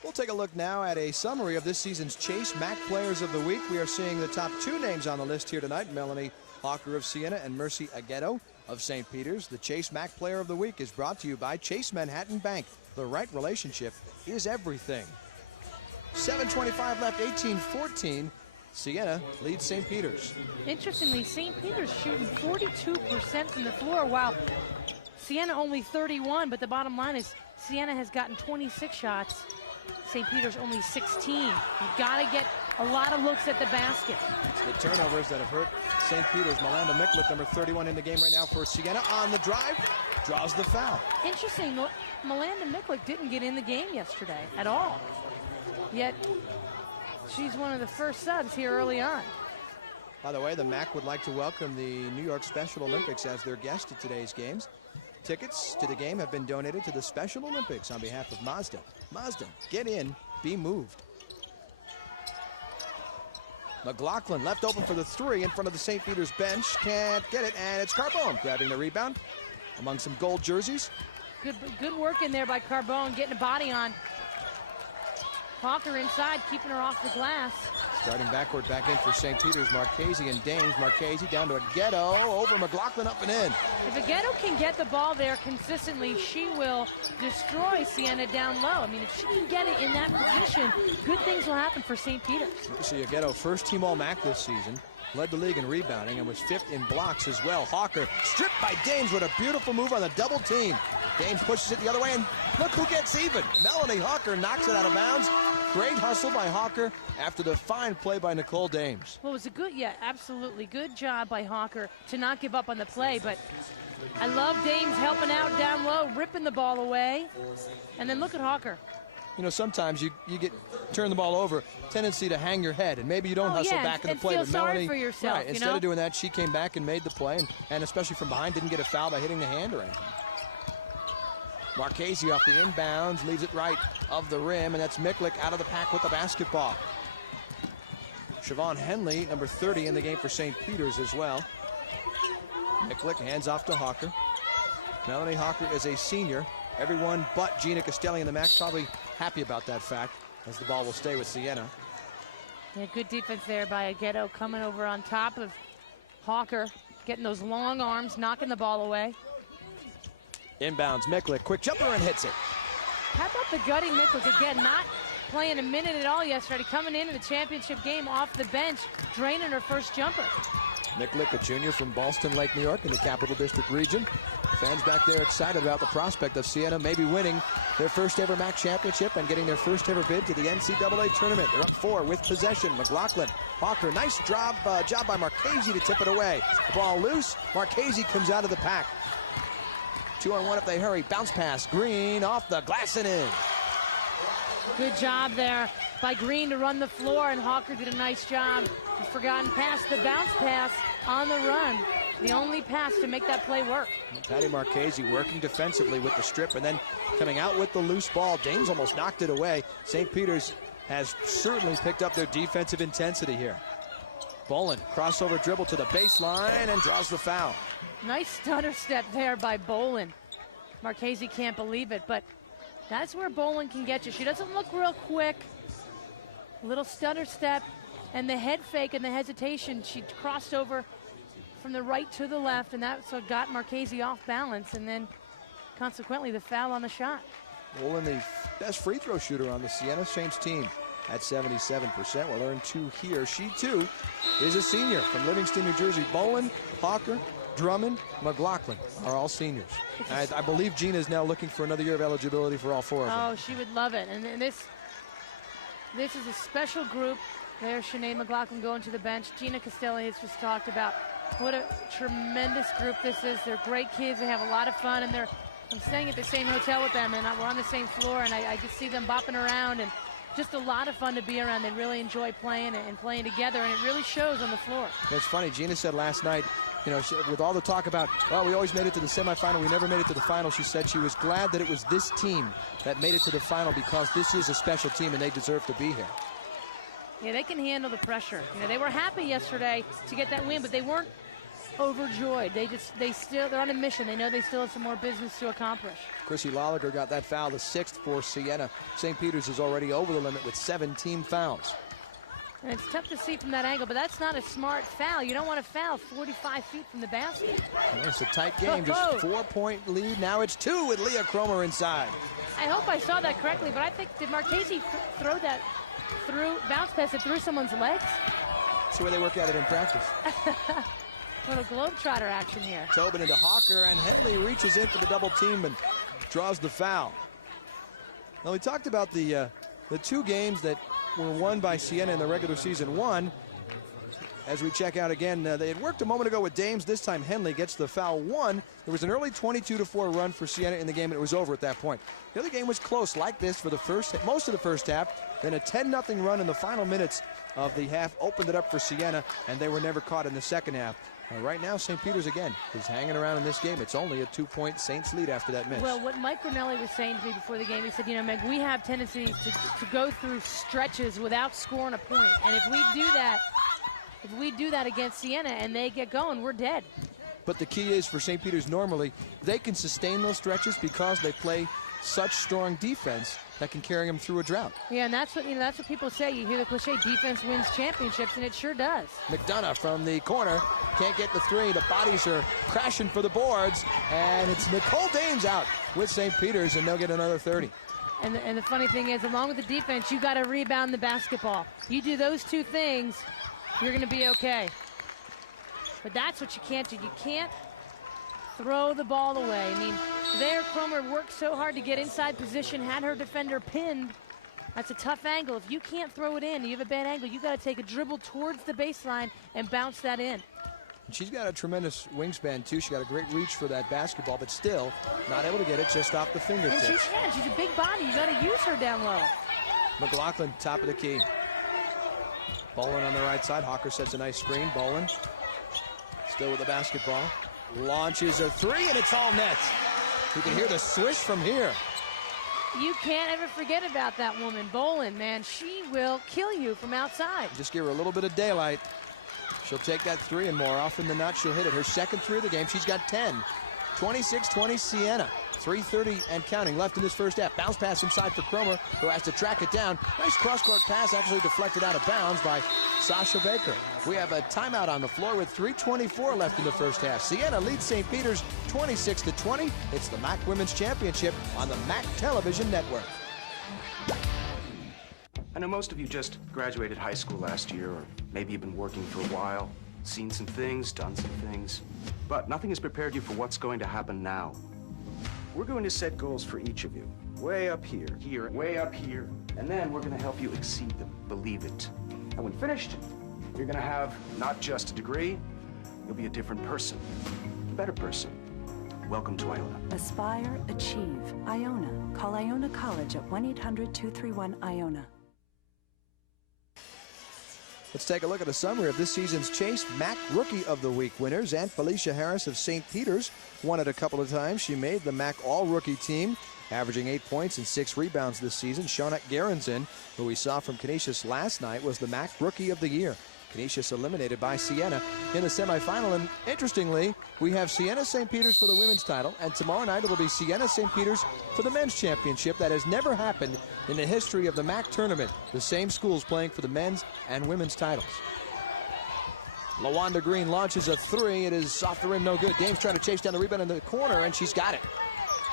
We'll take a look now at a summary of this season's Chase MAAC Players of the Week. We are seeing the top 2 names on the list here tonight, Melanie Hawker of Siena and Mercy Aguero of St. Peter's. The Chase MAAC Player of the Week is brought to you by Chase Manhattan Bank. The right relationship is everything. 7:25 left, 18-14. Siena leads St. Peter's. Interestingly, St. Peter's shooting 42% from the floor, while Siena only 31, but the bottom line is Siena has gotten 26 shots. St. Peter's only 16. You've got to get a lot of looks at the basket. It's the turnovers that have hurt St. Peter's. Melanda Miklick, number 31 in the game right now for Siena, on the drive, draws the foul. Interesting, Melanda Miklick didn't get in the game yesterday at all. Yet, she's one of the first subs here early on. By the way, the MAAC would like to welcome the New York Special Olympics as their guest at today's games. Tickets to the game have been donated to the Special Olympics on behalf of Mazda. Mazda, get in, be moved. McLaughlin left open for the 3 in front of the St. Peter's bench. Can't get it, and it's Carbone grabbing the rebound among some gold jerseys. Good work in there by Carbone, getting a body on Hawker inside, keeping her off the glass. Starting backward, back in for St. Peter's, Marchese and Dames. Marchese down to Aguero, over McLaughlin, up and in. If Aguero can get the ball there consistently, she will destroy Siena down low. I mean, if she can get it in that position, good things will happen for St. Peter's. You see Aguero, first team All-MAAC this season. Led the league in rebounding and was 5th in blocks as well. Hawker stripped by Dames with a beautiful move on the double team. Dames pushes it the other way, and look who gets even. Melanie Hawker knocks it out of bounds. Great hustle by Hawker after the fine play by Nicole Dames. Well, it was a good, absolutely good job by Hawker to not give up on the play, but I love Dames helping out down low, ripping the ball away. And then look at Hawker. You know, sometimes you turn the ball over, tendency to hang your head, and maybe you don't hustle back in the play. Feel sorry for yourself, right, instead of doing that, she came back and made the play, and especially from behind, didn't get a foul by hitting the hand or anything. Marchese off the inbounds, leaves it right of the rim, and that's Miklick out of the pack with the basketball. Siobhan Henley, number 30 in the game for St. Peter's as well. Miklick hands off to Hawker. Melanie Hawker is a senior. Everyone but Gina Castelli in the MAAC probably happy about that fact, as the ball will stay with Siena. Yeah, good defense there by Aghetto, coming over on top of Hawker, getting those long arms, knocking the ball away. Inbounds, Miklik, quick jumper and hits it. How about the gutty Miklik again, not playing a minute at all yesterday, coming into the championship game off the bench, draining her first jumper. Miklik, a junior from Ballston Lake, New York, in the Capital District region. Fans back there excited about the prospect of Siena maybe winning their first ever MAAC championship and getting their first ever bid to the NCAA tournament. They're up 4 with possession. McLaughlin, Hawker, nice job by Marchese to tip it away. The ball loose. Marchese comes out of the pack. 2-on-1 if they hurry. Bounce pass. Green off the glass and in. Good job there by Green to run the floor, and Hawker did a nice job. He's forgotten past the bounce pass on the run. The only pass to make that play work. Patty Marchese working defensively with the strip and then coming out with the loose ball. Dames almost knocked it away. St. Peter's has certainly picked up their defensive intensity here. Bolin, crossover dribble to the baseline and draws the foul. Nice stutter step there by Bolin. Marchese can't believe it, but that's where Bolin can get you. She doesn't look real quick. Little stutter step and the head fake and the hesitation. She crossed over from the right to the left, and that's what got Marchese off balance, and then consequently the foul on the shot. Bolin, the best free throw shooter on the Siena Saints team at 77%. Will earn 2 here. She too is a senior from Livingston, New Jersey. Bolin, Hawker, Drummond, McLaughlin are all seniors. I believe Gina is now looking for another year of eligibility for all 4 of them. Oh, she would love it. And this is a special group. There's Shanae McLaughlin going to the bench. Gina Castelli has just talked about what a tremendous group this is. They're great kids. They have a lot of fun, and I'm staying at the same hotel with them, and we're on the same floor, and I just see them bopping around, and just a lot of fun to be around. They really enjoy playing and playing together, and it really shows on the floor. It's funny. Gina said last night, you know, with all the talk about, well, we always made it to the semifinal, we never made it to the final, she said she was glad that it was this team that made it to the final because this is a special team and they deserve to be here. Yeah, they can handle the pressure. You know, they were happy yesterday to get that win, but they weren't overjoyed. They're on a mission. They know they still have some more business to accomplish. Chrissy Lolliger got that foul, the 6th for Siena. St. Peter's is already over the limit with 17 fouls. And it's tough to see from that angle, but that's not a smart foul. You don't want to foul 45 feet from the basket. Well, it's a tight game, just 4-point lead. Now it's 2 with Leah Cromer inside. I hope I saw that correctly, but I think, did Marchese throw that bounce pass it through someone's legs? That's the way they work at it in practice. Little globetrotter action here. Tobin into Hawker, and Henley reaches in for the double team and draws the foul. Now, we talked about the 2 games that were won by Siena in the regular season. One, as we check out again, they had worked a moment ago with Dames. This time Henley gets the foul. One, there was an early 22-4 run for Siena in the game, and it was over at that point. The other game was close like this for most of the first half. Then a 10-0 run in the final minutes of the half opened it up for Siena, and they were never caught in the second half. Right now, St. Peter's, again, is hanging around in this game. It's only a 2-point Saints lead after that miss. Well, what Mike Rinelli was saying to me before the game, he said, you know, Meg, we have tendencies to go through stretches without scoring a point. And if we do that against Siena and they get going, we're dead. But the key is for St. Peter's, normally, they can sustain those stretches because they play such strong defense that can carry them through a drought. Yeah, and that's what people say. You hear the cliche, defense wins championships, and it sure does. McDonough from the corner, can't get the 3. The bodies are crashing for the boards, and it's Nicole Dames out with St. Peter's, and they'll get another 30. And the funny thing is, along with the defense, you got to rebound the basketball. You do those 2 things, you're going to be okay. But that's what you can't do. You can't throw the ball away. I mean, there Cromer worked so hard to get inside position, had her defender pinned. That's a tough angle. If you can't throw it in, you have a bad angle, you got to take a dribble towards the baseline and bounce that in. And she's got a tremendous wingspan, too. She got a great reach for that basketball, but still not able to get it just off the fingertips. And she's a big body. You got to use her down low. McLaughlin, top of the key. Bolin on the right side. Hawker sets a nice screen. Bolin still with the basketball. Launches a 3, and it's all net. You can hear the swish from here. You can't ever forget about that woman, Bolin, man. She will kill you from outside. Just give her a little bit of daylight. She'll take that 3, and more often than not, she'll hit it. Her second 3 of the game. She's got 10. 26-20 Siena. 3:30 and counting left in this first half. Bounce pass inside for Cromer, who has to track it down. Nice cross-court pass, actually deflected out of bounds by Sasha Baker. We have a timeout on the floor with 3:24 left in the first half. Siena leads St. Peter's 26-20. It's the MAAC Women's Championship on the MAAC Television Network. I know most of you just graduated high school last year, or maybe you've been working for a while, seen some things, done some things, but nothing has prepared you for what's going to happen now. We're going to set goals for each of you, way up here, here, way up here, and then we're going to help you exceed them, believe it. And when finished, you're going to have not just a degree, you'll be a different person, a better person. Welcome to Iona. Aspire, achieve. Iona. Call Iona College at 1-800-231-IONA. Let's take a look at a summary of this season's Chase MAAC Rookie of the Week winners. Aunt Felicia Harris of St. Peter's won it a couple of times. She made the MAAC All-Rookie team, averaging 8 points and 6 rebounds this season. Shawnette Gerenzon, who we saw from Canisius last night, was the MAAC Rookie of the Year. Canisius eliminated by Siena in the semifinal. And interestingly, we have Siena St. Peter's for the women's title, and tomorrow night it'll be Siena St. Peter's for the men's championship. That has never happened in the history of the MAAC tournament. The same schools playing for the men's and women's titles. LaWanda Green launches a three. It is off the rim, no good. Dames trying to chase down the rebound in the corner, and she's got it.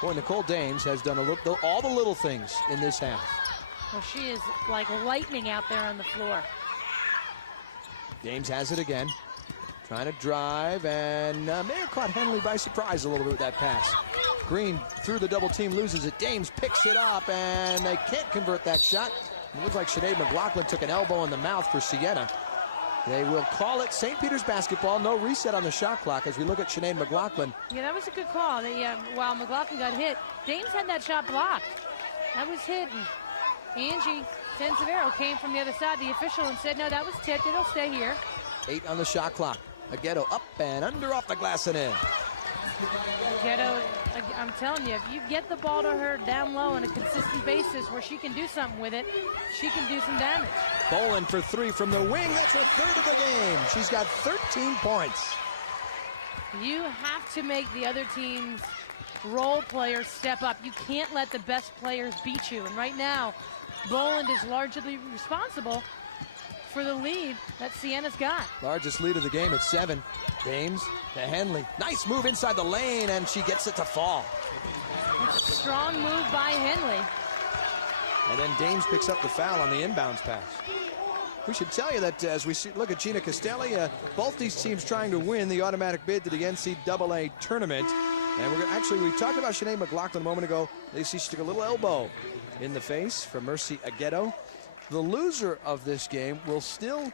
Boy, Nicole Dames has done all the little things in this half. Well, she is like lightning out there on the floor. Dames has it again. Trying to drive, and may have caught Henley by surprise a little bit with that pass. Green through the double team, loses it. Dames picks it up, and they can't convert that shot. It looks like Sinead McLaughlin took an elbow in the mouth for Siena. They will call it St. Peter's basketball. No reset on the shot clock as we look at Sinead McLaughlin. Yeah, that was a good call. While McLaughlin got hit, Dames had that shot blocked. That was hit, and Angie Tensavero came from the other side, the official, and said, no, that was tipped. It'll stay here. 8 on the shot clock. Aghetto up and under off the glass and in. Aghetto, I'm telling you, if you get the ball to her down low on a consistent basis where she can do something with it, she can do some damage. Boland for 3 from the wing. That's her third of the game. She's got 13 points. You have to make the other team's role players step up. You can't let the best players beat you. And right now, Boland is largely responsible for the lead that Siena's got. Largest lead of the game at 7. Dames to Henley. Nice move inside the lane, and she gets it to fall. It's a strong move by Henley. And then Dames picks up the foul on the inbounds pass. We should tell you that as we look at Gina Castelli, both these teams trying to win the automatic bid to the NCAA tournament. And we talked about Sinead McLaughlin a moment ago. They see she took a little elbow in the face from Mercy Aghetto. The loser of this game will still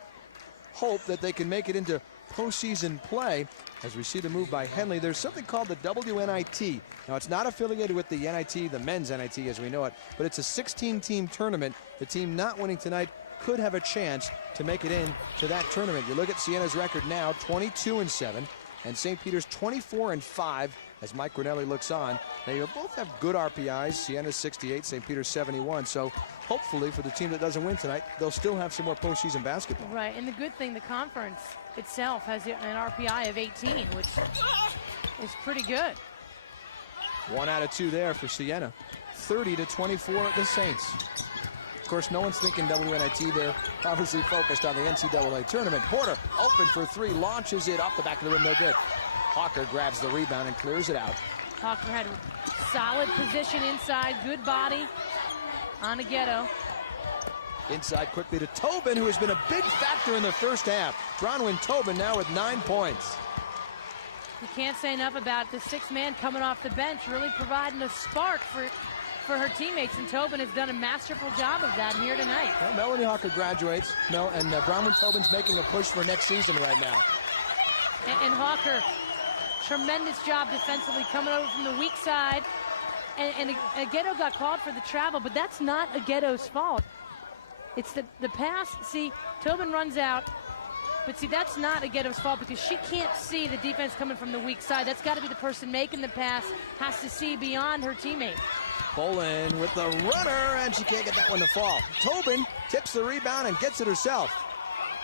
hope that they can make it into postseason play. As we see the move by Henley, there's something called the WNIT. Now, it's not affiliated with the NIT, the men's NIT as we know it, but it's a 16-team tournament. The team not winning tonight could have a chance to make it into that tournament. You look at Siena's record now, 22-7, and St. Peter's 24-5. As Mike Grinelli looks on, they both have good RPIs. Siena's 68, St. Peter's 71. So hopefully for the team that doesn't win tonight, they'll still have some more postseason basketball. Right, and the good thing, the conference itself has an RPI of 18, which is pretty good. 1 out of 2 there for Siena. 30-24 at the Saints. Of course, no one's thinking WNIT. They're obviously focused on the NCAA tournament. Porter open for 3, launches it off the back of the rim, no good. Hawker grabs the rebound and clears it out. Hawker had solid position inside, good body on Aghetto. Inside quickly to Tobin, who has been a big factor in the first half. Bronwyn Tobin now with 9 points. You can't say enough about the 6th man coming off the bench, really providing a spark for her teammates, and Tobin has done a masterful job of that here tonight. Well, Melanie Hawker graduates, and Bronwyn Tobin's making a push for next season right now. And Hawker, tremendous job defensively, coming over from the weak side. And Aghetto got called for the travel, but that's not Aghetto's fault. It's the pass. See, Tobin runs out, but see, that's not Aghetto's fault because she can't see the defense coming from the weak side. That's got to be the person making the pass, has to see beyond her teammate. Boland with the runner, and she can't get that one to fall. Tobin tips the rebound and gets it herself.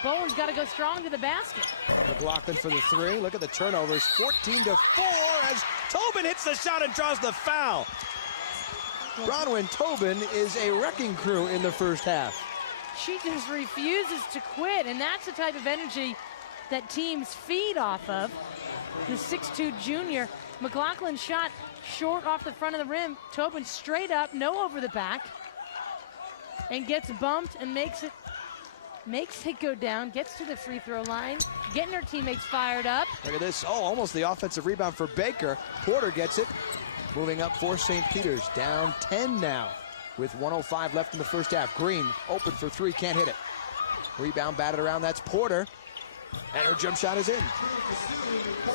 Bowen's got to go strong to the basket. McLaughlin for the three. Look at the turnovers. 14-4 as Tobin hits the shot and draws the foul. Bronwyn Tobin is a wrecking crew in the first half. She just refuses to quit, and that's the type of energy that teams feed off of. The 6'2" junior. McLaughlin shot short off the front of the rim. Tobin straight up, no over the back, and gets bumped and makes it go down, gets to the free throw line, getting her teammates fired up. Look at this. Oh, almost the offensive rebound for Baker. Porter gets it. Moving up for St. Peter's. Down 10 now with 1:05 left in the first half. Green open for three, can't hit it. Rebound batted around, that's Porter. And her jump shot is in.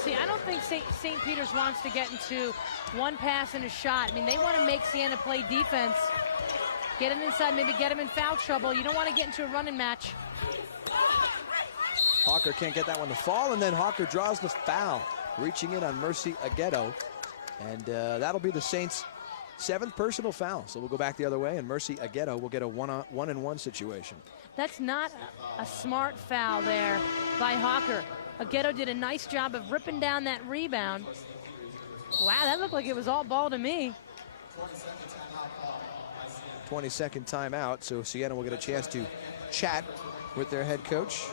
See, I don't think St. Peter's wants to get into one pass and a shot. I mean, they want to make Siena play defense. Get it inside, maybe get him in foul trouble. You don't want to get into a running match. Hawker can't get that one to fall, and then Hawker draws the foul, reaching in on Mercy Agueto. And that'll be the Saints' 7th personal foul. So we'll go back the other way, and Mercy Agueto will get a one-and-one situation. That's not a smart foul there by Hawker. Agueto did a nice job of ripping down that rebound. Wow, that looked like it was all ball to me. 22nd timeout, so Siena will get a chance to chat with their head coach,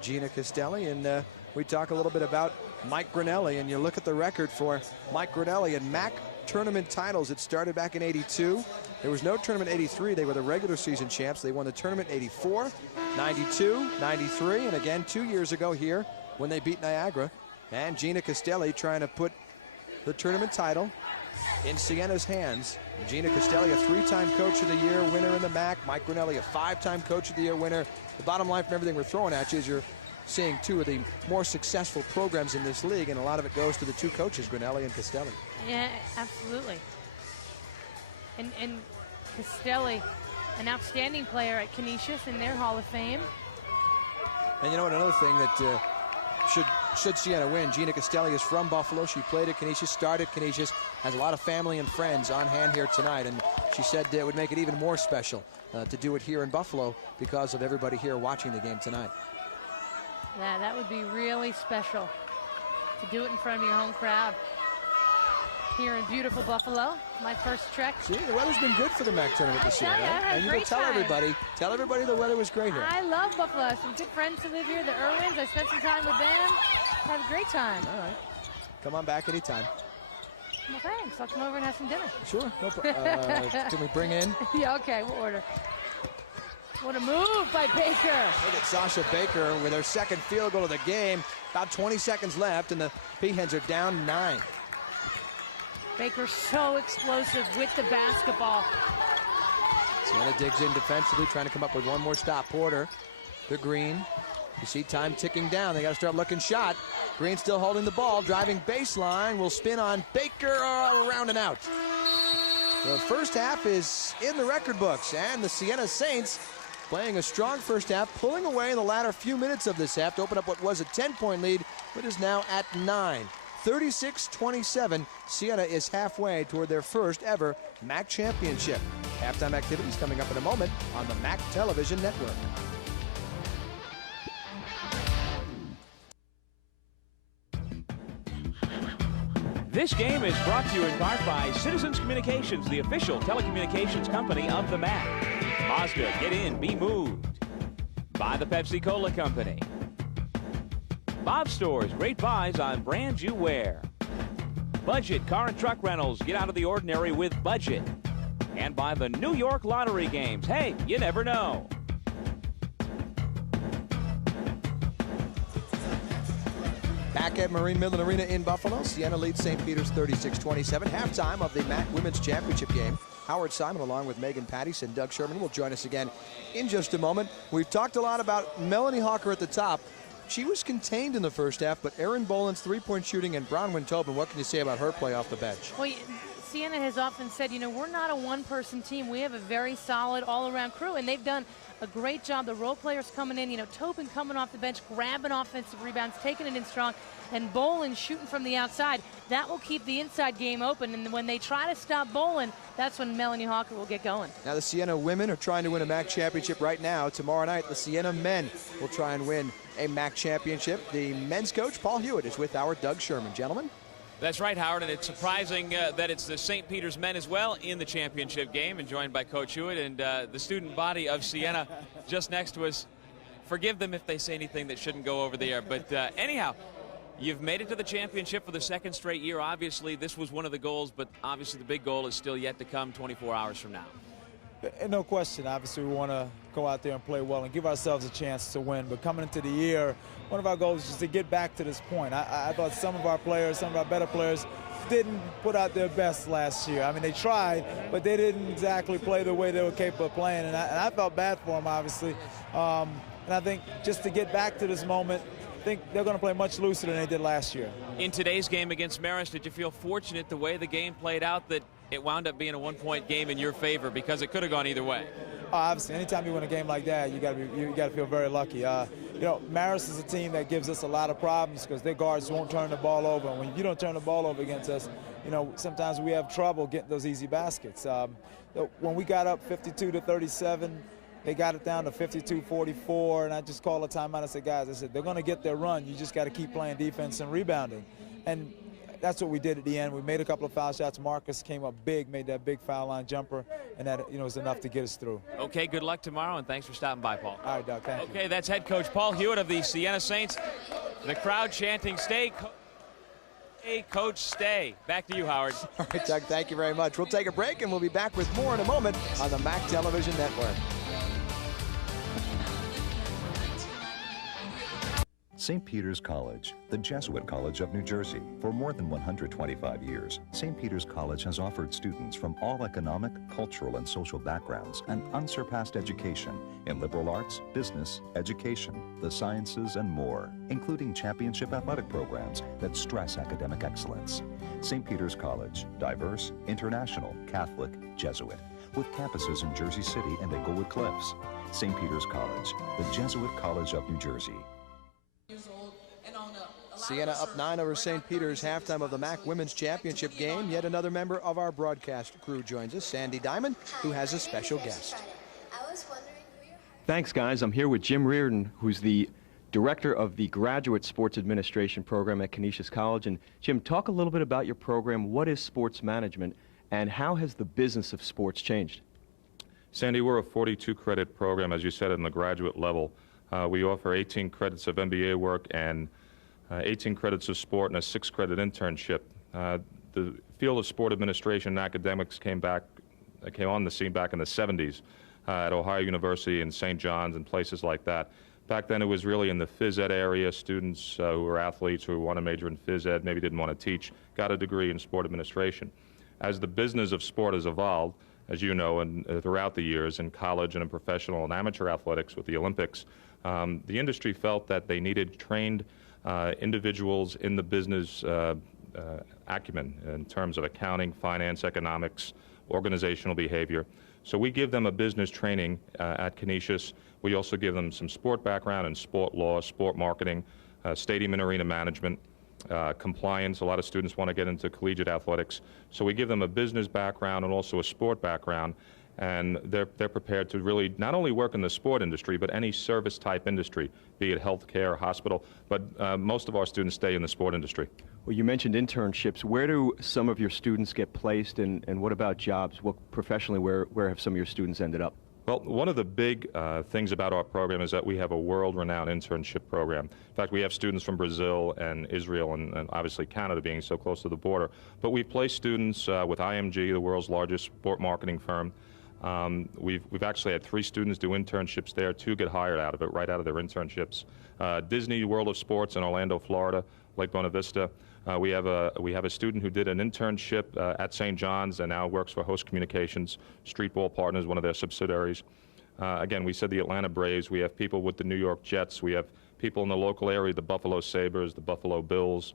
Gina Castelli, and we talk a little bit about Mike Grinelli, and you look at the record for Mike Grinelli and MAAC tournament titles. It started back in '82. There was no tournament '83. They were the regular season champs. They won the tournament '84, '92, '93, and again 2 years ago here when they beat Niagara. And Gina Castelli trying to put the tournament title in Siena's hands. Gina Castelli, a 3-time Coach of the Year winner in the MAAC. Mike Grinelli, a 5-time Coach of the Year winner. The bottom line from everything we're throwing at you is you're seeing two of the more successful programs in this league, and a lot of it goes to the two coaches, Grinelli and Castelli. Yeah, absolutely. And Castelli, an outstanding player at Canisius in their Hall of Fame. And you know what, another thing that should Siena win, Gina Castelli is from Buffalo. She played at Canisius, started Canisius, has a lot of family and friends on hand here tonight, and she said it would make it even more special to do it here in Buffalo because of everybody here watching the game tonight. Yeah, that would be really special to do it in front of your home crowd here in beautiful Buffalo. My first trek. See, the weather's been good for the MAAC tournament this year, I right? had And a you great tell time. everybody the weather was great here. I love Buffalo. I have some good friends who live here, the Irwins. I spent some time with them. Had a great time. All right. Come on back anytime. Well, thanks. I'll come over and have some dinner. Sure. No can we bring in? Yeah, okay, we'll order. What a move by Baker. Look at Sasha Baker with her second field goal of the game. About 20 seconds left, and the Peahens are down 9. Baker so explosive with the basketball. Siena digs in defensively, trying to come up with one more stop. Porter, the Green. You see time ticking down. They got to start looking shot. Green still holding the ball, driving baseline. Will spin on Baker, around and out. The first half is in the record books, and the Siena Saints playing a strong first half, pulling away in the latter few minutes of this half to open up what was a 10-point lead, but is now at 9. 36-27, Siena is halfway toward their first ever MAAC championship. Halftime activities coming up in a moment on the MAAC Television Network. This game is brought to you in part by Citizens Communications, the official telecommunications company of the MAAC. Mazda, get in, be moved. By the Pepsi-Cola Company. Bob Stores, great buys on brands you wear. Budget Car and Truck Rentals, get out of the ordinary with Budget. And by the New York Lottery Games. Hey, you never know. Back at Marine Midland Arena in Buffalo, Siena leads St. Peter's 36-27. Halftime of the MAAC Women's Championship game. Howard Simon along with Megan Pattis and Doug Sherman will join us again in just a moment. We've talked a lot about Melanie Hawker at the top. She was contained in the first half, but Erin Boland's three-point shooting and Bronwyn Tobin, what can you say about her play off the bench? Well, Siena has often said, you know, we're not a one-person team. We have a very solid all-around crew, and they've done a great job. The role players coming in, you know, Tobin coming off the bench, grabbing offensive rebounds, taking it in strong, and Boland shooting from the outside. That will keep the inside game open, and when they try to stop Boland, that's when Melanie Hawker will get going. Now the Siena women are trying to win a MAAC championship right now. Tomorrow night, the Siena men will try and win a MAAC championship. The men's coach, Paul Hewitt, is with our Doug Sherman. Gentlemen. That's right, Howard, and it's surprising that it's the St. Peter's men as well in the championship game, and joined by Coach Hewitt and the student body of Siena just next to us. Forgive them if they say anything that shouldn't go over the air, but anyhow, you've made it to the championship for the second straight year. Obviously, this was one of the goals, but obviously the big goal is still yet to come 24 hours from now. No question. Obviously, we want to go out there and play well and give ourselves a chance to win. But coming into the year, one of our goals is just to get back to this point. I thought some of our players, some of our better players, didn't put out their best last year. I mean, they tried, but they didn't exactly play the way they were capable of playing. And I felt bad for them, obviously. And I think just to get back to this moment, I think they're going to play much looser than they did last year. In today's game against Marist, did you feel fortunate the way the game played out that it wound up being a one-point game in your favor, because it could have gone either way? Obviously, anytime you win a game like that, you got to feel very lucky. You know, Marist is a team that gives us a lot of problems because their guards won't turn the ball over. And when you don't turn the ball over against us, you know, sometimes we have trouble getting those easy baskets. When we got up 52-37, they got it down to 52-44, and I just called a timeout and said, guys, I said, they're going to get their run. You just got to keep playing defense and rebounding. And that's what we did at the end. We made a couple of foul shots. Marcus came up big, made that big foul line jumper, and that, you know, was enough to get us through. Okay, good luck tomorrow, and thanks for stopping by, Paul. All right, Doug, thank you. Okay, that's head coach Paul Hewitt of the Siena Saints. The crowd chanting, "Stay, hey, coach, stay." Back to you, Howard. All right, Doug, thank you very much. We'll take a break, and we'll be back with more in a moment on the MAAC Television Network. St. Peter's College, the Jesuit College of New Jersey. For more than 125 years, St. Peter's College has offered students from all economic, cultural, and social backgrounds an unsurpassed education in liberal arts, business, education, the sciences, and more, including championship athletic programs that stress academic excellence. St. Peter's College, diverse, international, Catholic, Jesuit, with campuses in Jersey City and Englewood Cliffs. St. Peter's College, the Jesuit College of New Jersey. Siena up 9 over St. Peter's, halftime of the MAAC Women's Championship game. Yet another member of our broadcast crew joins us, Sandy Diamond, who has a special guest. Thanks, guys. I'm here with Jim Reardon, who's the director of the Graduate Sports Administration program at Canisius College. And Jim, talk a little bit about your program. What is sports management, and how has the business of sports changed? Sandy, we're a 42-credit program, as you said, in the graduate level. We offer 18 credits of MBA work and 18 credits of sport and a 6-credit internship. The field of sport administration and academics came on the scene back in the 70s at Ohio University and St. John's and places like that. Back then it was really in the phys ed area. Students who were athletes who want to major in phys ed, maybe didn't want to teach, got a degree in sport administration. As the business of sport has evolved, as you know, and throughout the years in college and in professional and amateur athletics with the Olympics, the industry felt that they needed trained individuals in the business acumen in terms of accounting, finance, economics, organizational behavior. So we give them a business training at Canisius. We also give them some sport background in sport law, sport marketing, stadium and arena management, compliance. A lot of students want to get into collegiate athletics. So we give them a business background and also a sport background. And they're prepared to really not only work in the sport industry, but any service type industry, be it healthcare, hospital, but most of our students stay in the sport industry. Well, you mentioned internships. Where do some of your students get placed, and what about jobs? What professionally, where have some of your students ended up? Well, one of the big things about our program is that we have a world-renowned internship program. In fact, we have students from Brazil and Israel and obviously Canada being so close to the border. But we've placed students with IMG, the world's largest sport marketing firm. We've actually had 3 students do internships there, 2 get hired out of it, right out of their internships. Disney World of Sports in Orlando, Florida, Lake Buena Vista. We have a student who did an internship at St. John's and now works for Host Communications, Streetball Partners, one of their subsidiaries. Again, we said the Atlanta Braves. We have people with the New York Jets. We have people in the local area, the Buffalo Sabres, the Buffalo Bills.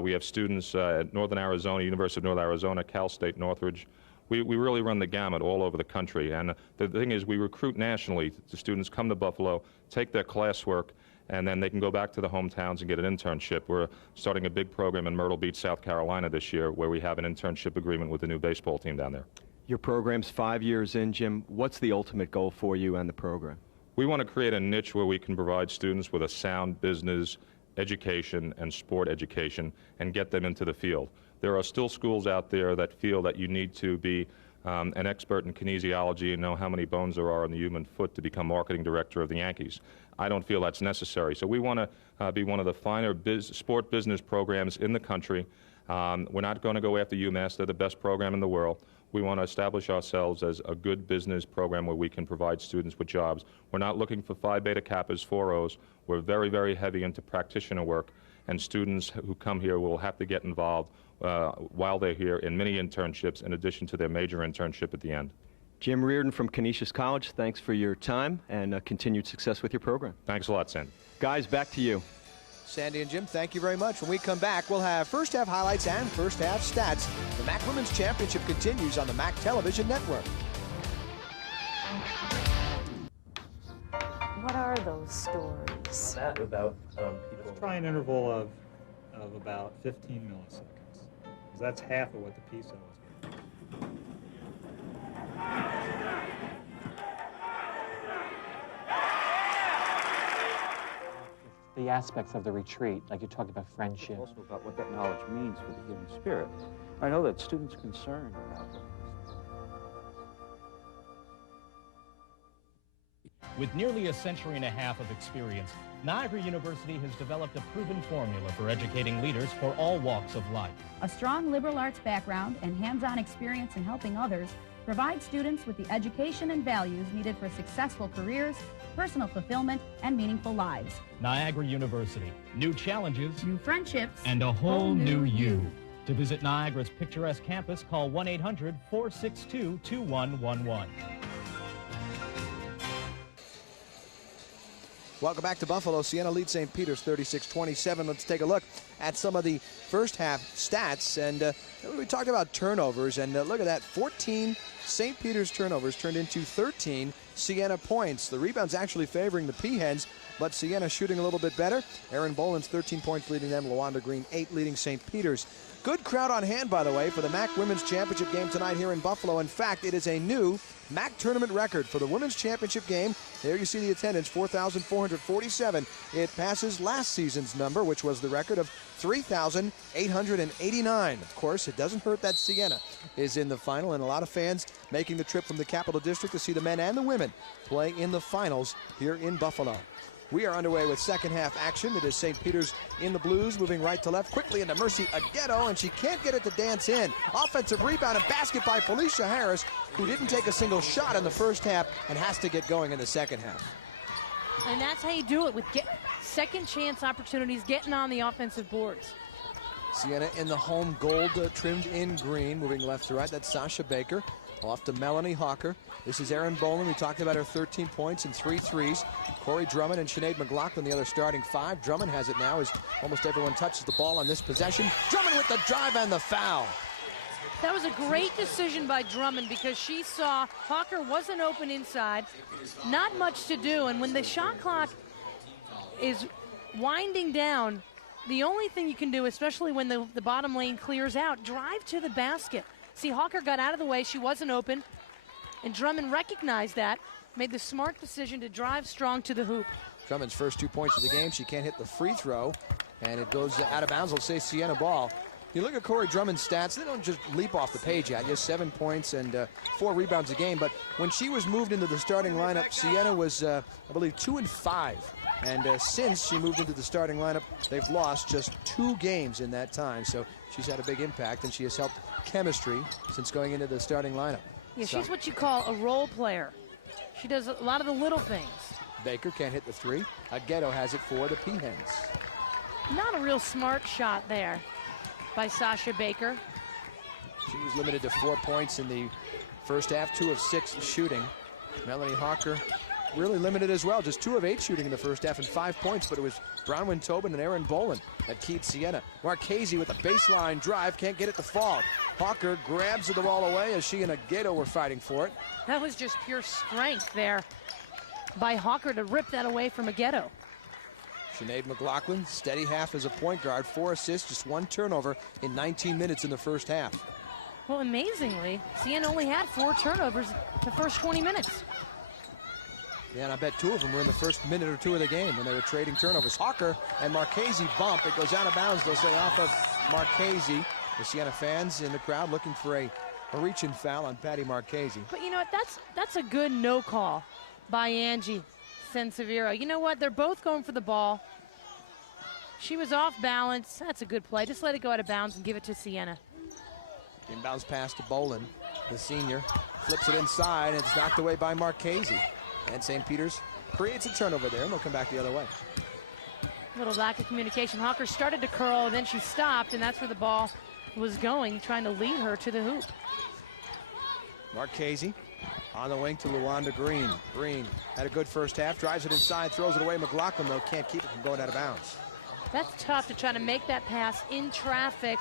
We have students at Northern Arizona, University of Northern Arizona, Cal State Northridge. We really run the gamut all over the country. And the thing is, we recruit nationally. The students come to Buffalo, take their classwork, and then they can go back to the hometowns and get an internship. We're starting a big program in Myrtle Beach, South Carolina this year, where we have an internship agreement with the new baseball team down there. Your program's 5 years in, Jim. What's the ultimate goal for you and the program? We want to create a niche where we can provide students with a sound business education and sport education and get them into the field. There are still schools out there that feel that you need to be an expert in kinesiology and know how many bones there are in the human foot to become marketing director of the Yankees. I don't feel that's necessary. So we want to be one of the finer sport business programs in the country. We're not going to go after UMass. They're the best program in the world. We want to establish ourselves as a good business program where we can provide students with jobs. We're not looking for Phi Beta Kappas, 4 O's. We're very, very heavy into practitioner work, and students who come here will have to get involved while they're here in many internships in addition to their major internship at the end. Jim Reardon from Canisius College, thanks for your time and continued success with your program. Thanks a lot, Sandy. Guys, back to you. Sandy and Jim, thank you very much. When we come back, we'll have first half highlights and first half stats. The MAAC Women's Championship continues on the MAAC Television Network. What are those stories? That about people. Let's try an interval of about 15 milliseconds, because that's half of what the PISO is. The aspects of the retreat, like you talked about friendship. Also about what that knowledge means for the human spirit. I know that students are concerned about it. With nearly a century and a half of experience, Niagara University has developed a proven formula for educating leaders for all walks of life. A strong liberal arts background and hands-on experience in helping others provide students with the education and values needed for successful careers, personal fulfillment, and meaningful lives. Niagara University. New challenges, new friendships, and a whole new you. To visit Niagara's picturesque campus, call 1-800-462-2111. Welcome back to Buffalo. Siena leads St. Peter's 36-27. Let's take a look at some of the first half stats. And we talked about turnovers, and look at that. 14 St. Peter's turnovers turned into 13 Siena points. The rebounds actually favoring the Peahens, but Siena shooting a little bit better. Erin Boland's 13 points leading them. LaWanda Green 8 leading St. Peter's. Good crowd on hand, by the way, for the MAAC Women's Championship game tonight here in Buffalo. In fact, it is a new MAAC tournament record for the Women's Championship game. There you see the attendance, 4,447. It passes last season's number, which was the record of 3,889. Of course, it doesn't hurt that Siena is in the final, and a lot of fans making the trip from the Capital District to see the men and the women play in the finals here in Buffalo. We are underway with second half action. It is St. Peter's in the blues, moving right to left. Quickly into Mercy Aghetto, and she can't get it to dance in. Offensive rebound and basket by Felicia Harris, who didn't take a single shot in the first half and has to get going in the second half. And that's how you do it, with second chance opportunities, getting on the offensive boards. Siena in the home gold, trimmed in green, moving left to right. That's Sasha Baker. Off to Melanie Hawker. This is Erin Boland. We talked about her 13 points and 3 threes. Corey Drummond and Sinead McLaughlin, the other starting 5. Drummond has it now as almost everyone touches the ball on this possession. Drummond with the drive and the foul. That was a great decision by Drummond, because she saw Hawker wasn't open inside. Not much to do, and when the shot clock is winding down, the only thing you can do, especially when the bottom lane clears out, drive to the basket. See, Hawker got out of the way. She wasn't open. And Drummond recognized that, made the smart decision to drive strong to the hoop. Drummond's first 2 points of the game. She can't hit the free throw, and it goes out of bounds. We'll say Siena ball. You look at Corey Drummond's stats, they don't just leap off the page at you. 7 points and 4 rebounds a game. But when she was moved into the starting lineup, Siena was, I believe, 2 and 5. And since she moved into the starting lineup, they've lost just 2 games in that time. So she's had a big impact, and she has helped chemistry since going into the starting lineup. Yeah, she's what you call a role player. She does a lot of the little things. Baker can't hit the 3. Aghetto has it for the Peahens. Not a real smart shot there by Sasha Baker. She was limited to 4 points in the first half, 2 of 6 shooting. Melanie Hawker really limited as well, just 2 of 8 shooting in the first half and 5 points, but it was Bronwyn Tobin and Erin Boland that keyed Siena. Marchese with a baseline drive, can't get it to fall. Hawker grabs the ball away as she and Aghetto were fighting for it. That was just pure strength there by Hawker to rip that away from Aghetto. Sinead McLaughlin, steady half as a point guard, 4 assists, just 1 turnover in 19 minutes in the first half. Well, amazingly, Siena only had 4 turnovers the first 20 minutes. Yeah, and I bet 2 of them were in the first minute or 2 of the game when they were trading turnovers. Hawker and Marchese bump. It goes out of bounds. They'll say off of Marchese. The Siena fans in the crowd looking for a reach-in foul on Patty Marchese. But you know what? That's a good no call by Angie Sensavero. You know what? They're both going for the ball. She was off balance. That's a good play. Just let it go out of bounds and give it to Siena. Inbounds pass to Bolin. The senior flips it inside, and it's knocked away by Marchese. And St. Peter's creates a turnover there, and they'll come back the other way. Little lack of communication. Hawker started to curl, then she stopped, and that's where the ball was going, trying to lead her to the hoop. Marchese on the wing to Luanda Green. Green had a good first half, drives it inside, throws it away. McLaughlin, though, can't keep it from going out of bounds. That's tough to try to make that pass in traffic,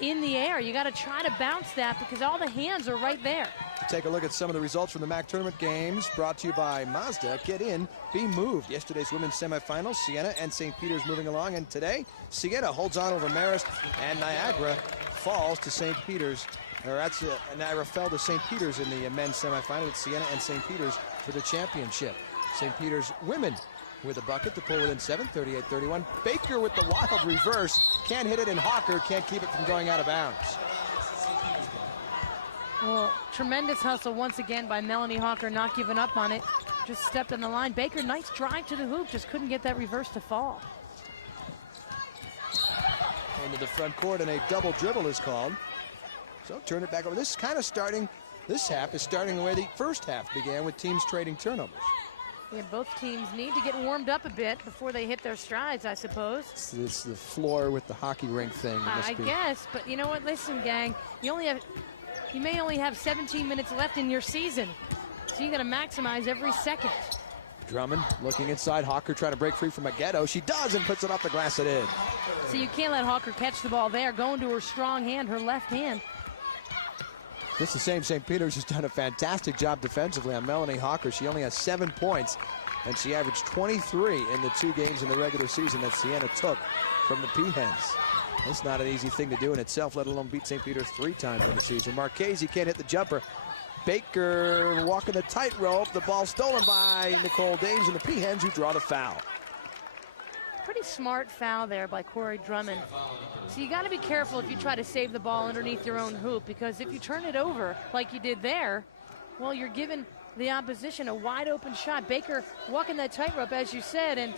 in the air. You got to try to bounce that because all the hands are right there. Take a look at some of the results from the MAAC tournament games brought to you by Mazda. Get in, be moved. Yesterday's women's semifinals, Siena and St. Peter's moving along. And today, Siena holds on over Marist, and Niagara falls to St. Peter's. Or that's Niagara fell to St. Peter's in the men's semifinal. It's Siena and St. Peter's for the championship. St. Peter's women with a bucket to pull within 7, 38-31. Baker with the wild reverse. Can't hit it, and Hawker can't keep it from going out of bounds. Well, tremendous hustle once again by Melanie Hawker, not giving up on it. Just stepped on the line. Baker, nice drive to the hoop, just couldn't get that reverse to fall. Into the front court, and a double dribble is called. So turn it back over. This is kind of starting, this half is starting the way the first half began, with teams trading turnovers. Yeah, both teams need to get warmed up a bit before they hit their strides, I suppose. It's the floor with the hockey rink thing. I guess, but you know what? Listen, gang, you may only have 17 minutes left in your season, so you got to maximize every second. Drummond looking inside. Hawker trying to break free from a ghetto. She does, and puts it off the glass and in. So you can't let Hawker catch the ball there. Going to her strong hand, her left hand. This is St. Peter's has done a fantastic job defensively on Melanie Hawker. She only has 7 points, and she averaged 23 in the 2 games in the regular season that Siena took from the Peahens. That's not an easy thing to do in itself, let alone beat St. Peter's 3 times in the season. Marchese can't hit the jumper. Baker walking the tightrope. The ball stolen by Nicole Dames and the Peahens, who draw the foul. Pretty smart foul there by Corey Drummond. So you got to be careful if you try to save the ball underneath your own hoop, because if you turn it over like you did there, well, you're giving the opposition a wide open shot. Baker walking that tightrope, as you said, and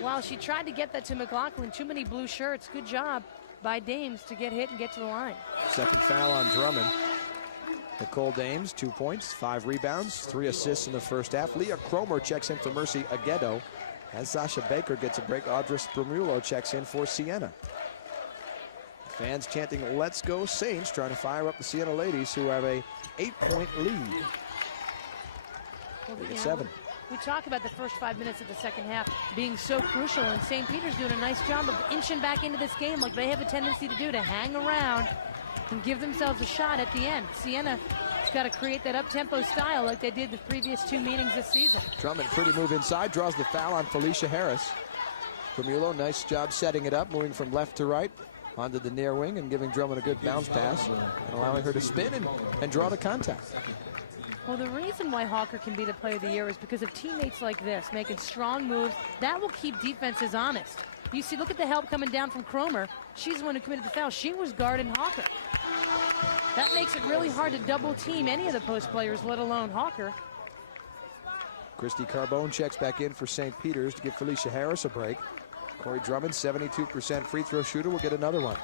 while she tried to get that to McLaughlin, too many blue shirts. Good job by Dames to get hit and get to the line. Second foul on Drummond. Nicole Dames, 2 points, 5 rebounds, 3 assists in the first half. Leah Cromer checks in for Mercy Aguedo. As Sasha Baker gets a break, Audra Spermulo checks in for Siena. Fans chanting, "Let's go Saints," trying to fire up the Siena ladies, who have a 8-point lead. Well, They get 7. We talk about the first 5 minutes of the second half being so crucial, and St. Peter's doing a nice job of inching back into this game like they have a tendency to do, to hang around and give themselves a shot at the end. Siena's got to create that up-tempo style like they did the previous 2 meetings this season. Drummond, pretty move inside, draws the foul on Felicia Harris. Spermulo, nice job setting it up, moving from left to right onto the near wing and giving Drummond a good bounce pass and allowing her to spin and draw the contact. Well, the reason why Hawker can be the player of the year is because of teammates like this, making strong moves. That will keep defenses honest. You see, look at the help coming down from Cromer. She's the one who committed the foul. She was guarding Hawker. That makes it really hard to double team any of the post players, let alone Hawker. Christy Carbone checks back in for St. Peter's to give Felicia Harris a break. Corey Drummond, 72% free throw shooter, will get another one.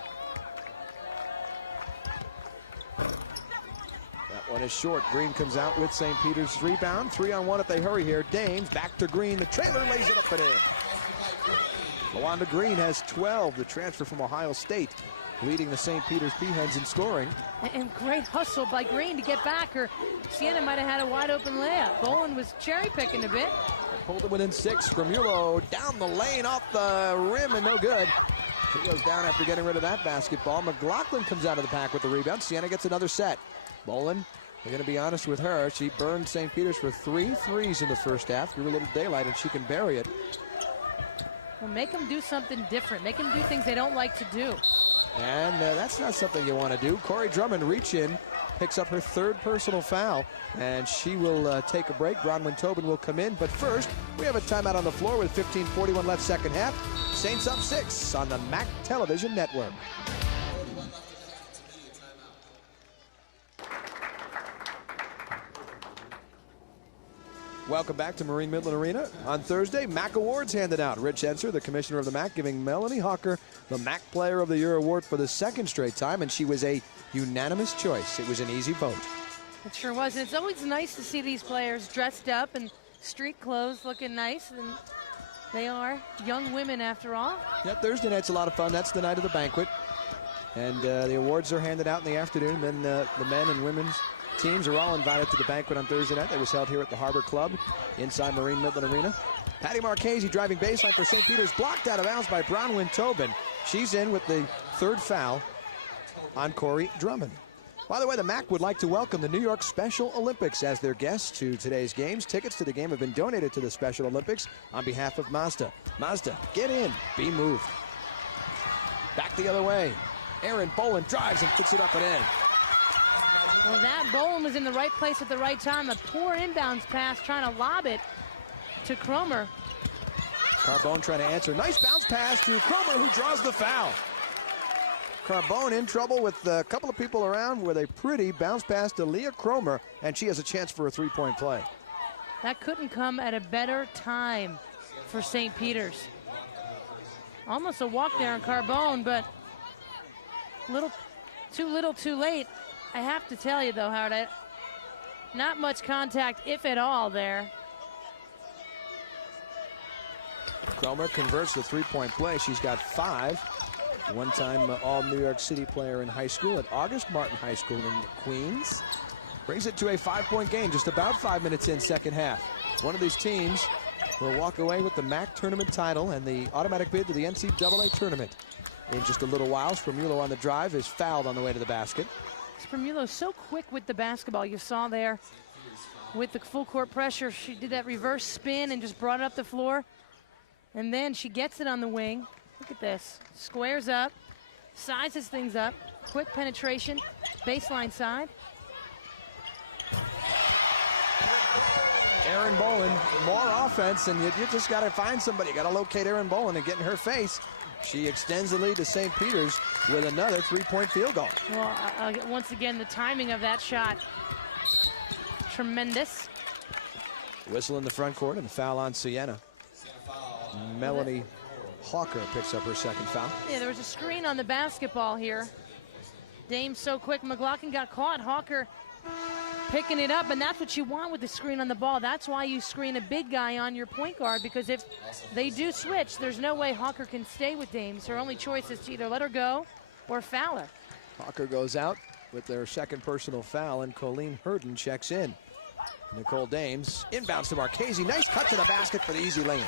That one is short. Green comes out with St. Peter's rebound. 3-on-1 if they hurry here. Dames back to Green. The trailer lays it up and in. Luanda Green has 12, the transfer from Ohio State, leading the St. Peter's Peahens in scoring. And great hustle by Green to get back her. Siena might have had a wide open layup. Bolin was cherry picking a bit. Pulled it within 6. Spermulo down the lane, off the rim, and no good. She goes down after getting rid of that basketball. McLaughlin comes out of the pack with the rebound. Siena gets another set. Bolin, we're going to be honest with her. She burned St. Peter's for 3 threes in the first half. Give her a little daylight, and she can bury it. Well, make them do something different. Make them do things they don't like to do. And that's not something you want to do. Corey Drummond reach in, picks up her 3rd personal foul, and she will take a break. Bronwyn Tobin will come in, but first we have a timeout on the floor with 15:41 left second half. Saints up 6 on the MAAC Television Network. Welcome back to Marine Midland Arena. On Thursday, MAAC Awards handed out. Rich Enser, the commissioner of the MAAC, giving Melanie Hawker the MAAC Player of the Year award for the 2nd straight time, and she was a unanimous choice. It was an easy vote. It sure was. And it's always nice to see these players dressed up in street clothes, looking nice, and they are young women after all. Yeah, Thursday night's a lot of fun. That's the night of the banquet. And the awards are handed out in the afternoon. Then the men and women's teams are all invited to the banquet on Thursday night. That was held here at the Harbor Club inside Marine Midland Arena. Patty Marchese driving baseline for St. Peter's, blocked out of bounds by Bronwyn Tobin. She's in with the 3rd foul on Corey Drummond. By the way, the MAAC would like to welcome the New York Special Olympics as their guests to today's games. Tickets to the game have been donated to the Special Olympics on behalf of Mazda. Mazda, get in, be moved. Back the other way. Aaron Boland drives and puts it up and in. Well, that Boland was in the right place at the right time. A poor inbounds pass, trying to lob it to Cromer. Carbone trying to answer. Nice bounce pass to Cromer, who draws the foul. Carbone in trouble with a couple of people around with a pretty bounce pass to Leah Cromer, and she has a chance for a 3-point play. That couldn't come at a better time for St. Peter's. Almost a walk there on Carbone, but too little, too late. I have to tell you, though, Howard, not much contact, if at all, there. Cromer converts the 3-point play. She's got 5. One-time All-New York City player in high school at August Martin High School in Queens. Brings it to a 5-point game just about 5 minutes in second half. One of these teams will walk away with the MAAC tournament title and the automatic bid to the NCAA tournament. In just a little while, Spermulo on the drive is fouled on the way to the basket. Spermulo so quick with the basketball. You saw there with the full court pressure. She did that reverse spin and just brought it up the floor. And then she gets it on the wing. Look at this. Squares up, sizes things up, quick penetration, baseline side. Aaron Boland, more offense, and you just got to find somebody. You got to locate Aaron Boland and get in her face. She extends the lead to St. Peter's with another 3-point field goal. Well, once again, the timing of that shot, tremendous. Whistle in the front court and the foul on Siena. Melanie Hawker picks up her 2nd foul. Yeah, there was a screen on the basketball here. Dame so quick. McLaughlin got caught. Hawker picking it up, and that's what you want with the screen on the ball. That's why you screen a big guy on your point guard, because if they do switch, there's no way Hawker can stay with Dame. So her only choice is to either let her go or foul her. Hawker goes out with their 2nd personal foul, and Colleen Herden checks in. Nicole Dames inbounds to Marchese. Nice cut to the basket for the easy lane.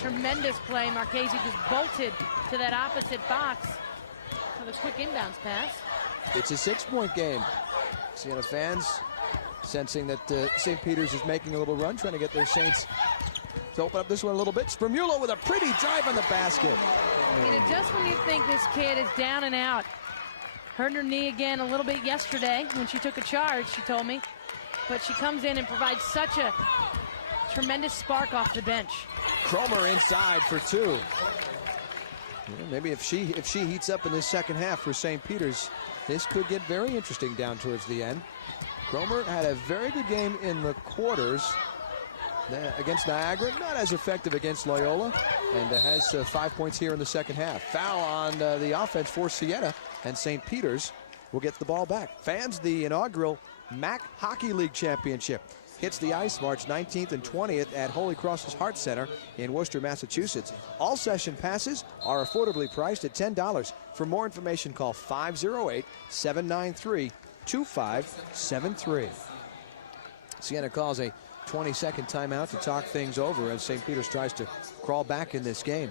Tremendous play. Marchese just bolted to that opposite box for the quick inbounds pass. It's a 6-point game. Siena fans sensing that St. Peter's is making a little run, trying to get their Saints to open up this one a little bit. Spermulo with a pretty drive on the basket. You know, just when you think this kid is down and out, hurt her knee again a little bit yesterday when she took a charge, she told me. But she comes in and provides such a tremendous spark off the bench. Cromer inside for 2. Maybe if she heats up in this second half for St. Peter's, this could get very interesting down towards the end. Cromer had a very good game in the quarters against Niagara, not as effective against Loyola, and has 5 points here in the second half. Foul on the offense for Siena, and St. Peter's will get the ball back. Fans, the inaugural MAAC Hockey League Championship hits the ice March 19th and 20th at Holy Cross's Heart Center in Worcester, Massachusetts. All session passes are affordably priced at $10. For more information, call 508-793-2573. Siena calls a 20-second timeout to talk things over as St. Peter's tries to crawl back in this game.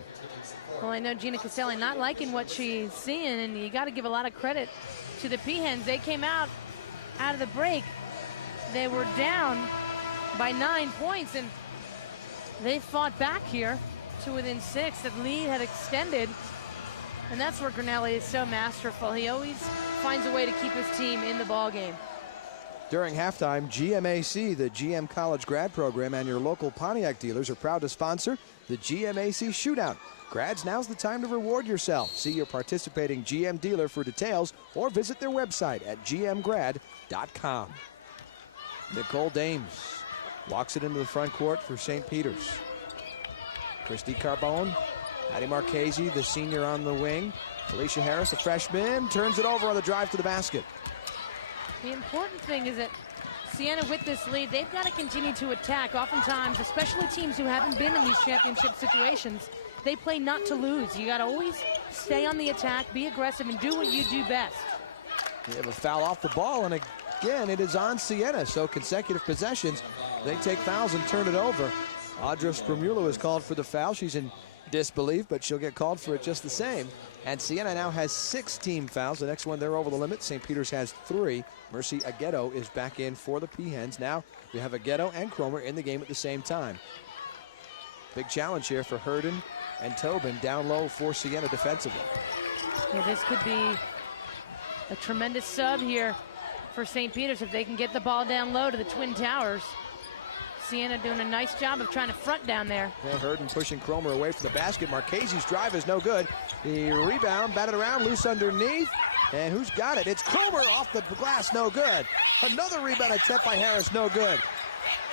Well, I know Gina Castelli not liking what she's seeing, and you got to give a lot of credit to the Peahens. They came out of the break. They were down by 9 points, and they fought back here to within 6. The lead had extended And that's where Grinelli is so masterful. He always finds a way to keep his team in the ball game. During halftime, GMAC, the GM College grad program, and your local Pontiac dealers are proud to sponsor the GMAC Shootout. Grads, now's the time to reward yourself. See your participating GM dealer for details or visit their website at gmgrad.com. Nicole Dames walks it into the front court for St. Peter's. Christy Carbone, Addie Marchese, the senior on the wing. Felicia Harris, the freshman, turns it over on the drive to the basket. The important thing is that Siena, with this lead, they've got to continue to attack. Oftentimes, especially teams who haven't been in these championship situations, they play not to lose. You got to always stay on the attack, be aggressive, and do what you do best. We have a foul off the ball, and again, it is on Siena, so consecutive possessions. They take fouls and turn it over. Audra Spremula is called for the foul. She's in disbelief, but she'll get called for it just the same. And Siena now has 6 team fouls. The next one, they're over the limit. St. Peter's has 3. Mercy Agueto is back in for the Peahens. Now we have Agueto and Cromer in the game at the same time. Big challenge here for Herden and Tobin down low for Siena defensively. Yeah, this could be a tremendous sub here for St. Peter's if they can get the ball down low to the Twin Towers. Siena doing a nice job of trying to front down there. Yeah, Herden pushing Cromer away from the basket. Marchese's drive is no good. The rebound batted around, loose underneath. And who's got it? It's Cromer off the glass, no good. Another rebound attempt by Harris, no good.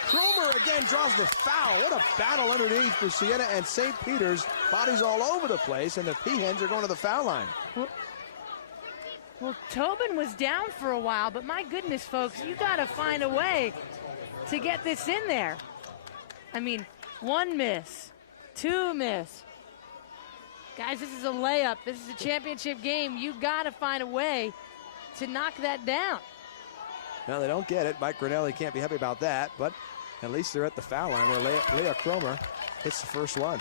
Cromer again draws the foul. What a battle underneath for Siena and St. Peter's. Bodies all over the place, and the Peahens are going to the foul line. Well, Tobin was down for a while, but my goodness, folks, you got to find a way to get this in there. I mean, 1 miss, 2 miss. Guys, this is a layup. This is a championship game. You got to find a way to knock that down. No, they don't get it. Mike Grinelli can't be happy about that, but at least they're at the foul line where Leah Cromer hits the first one.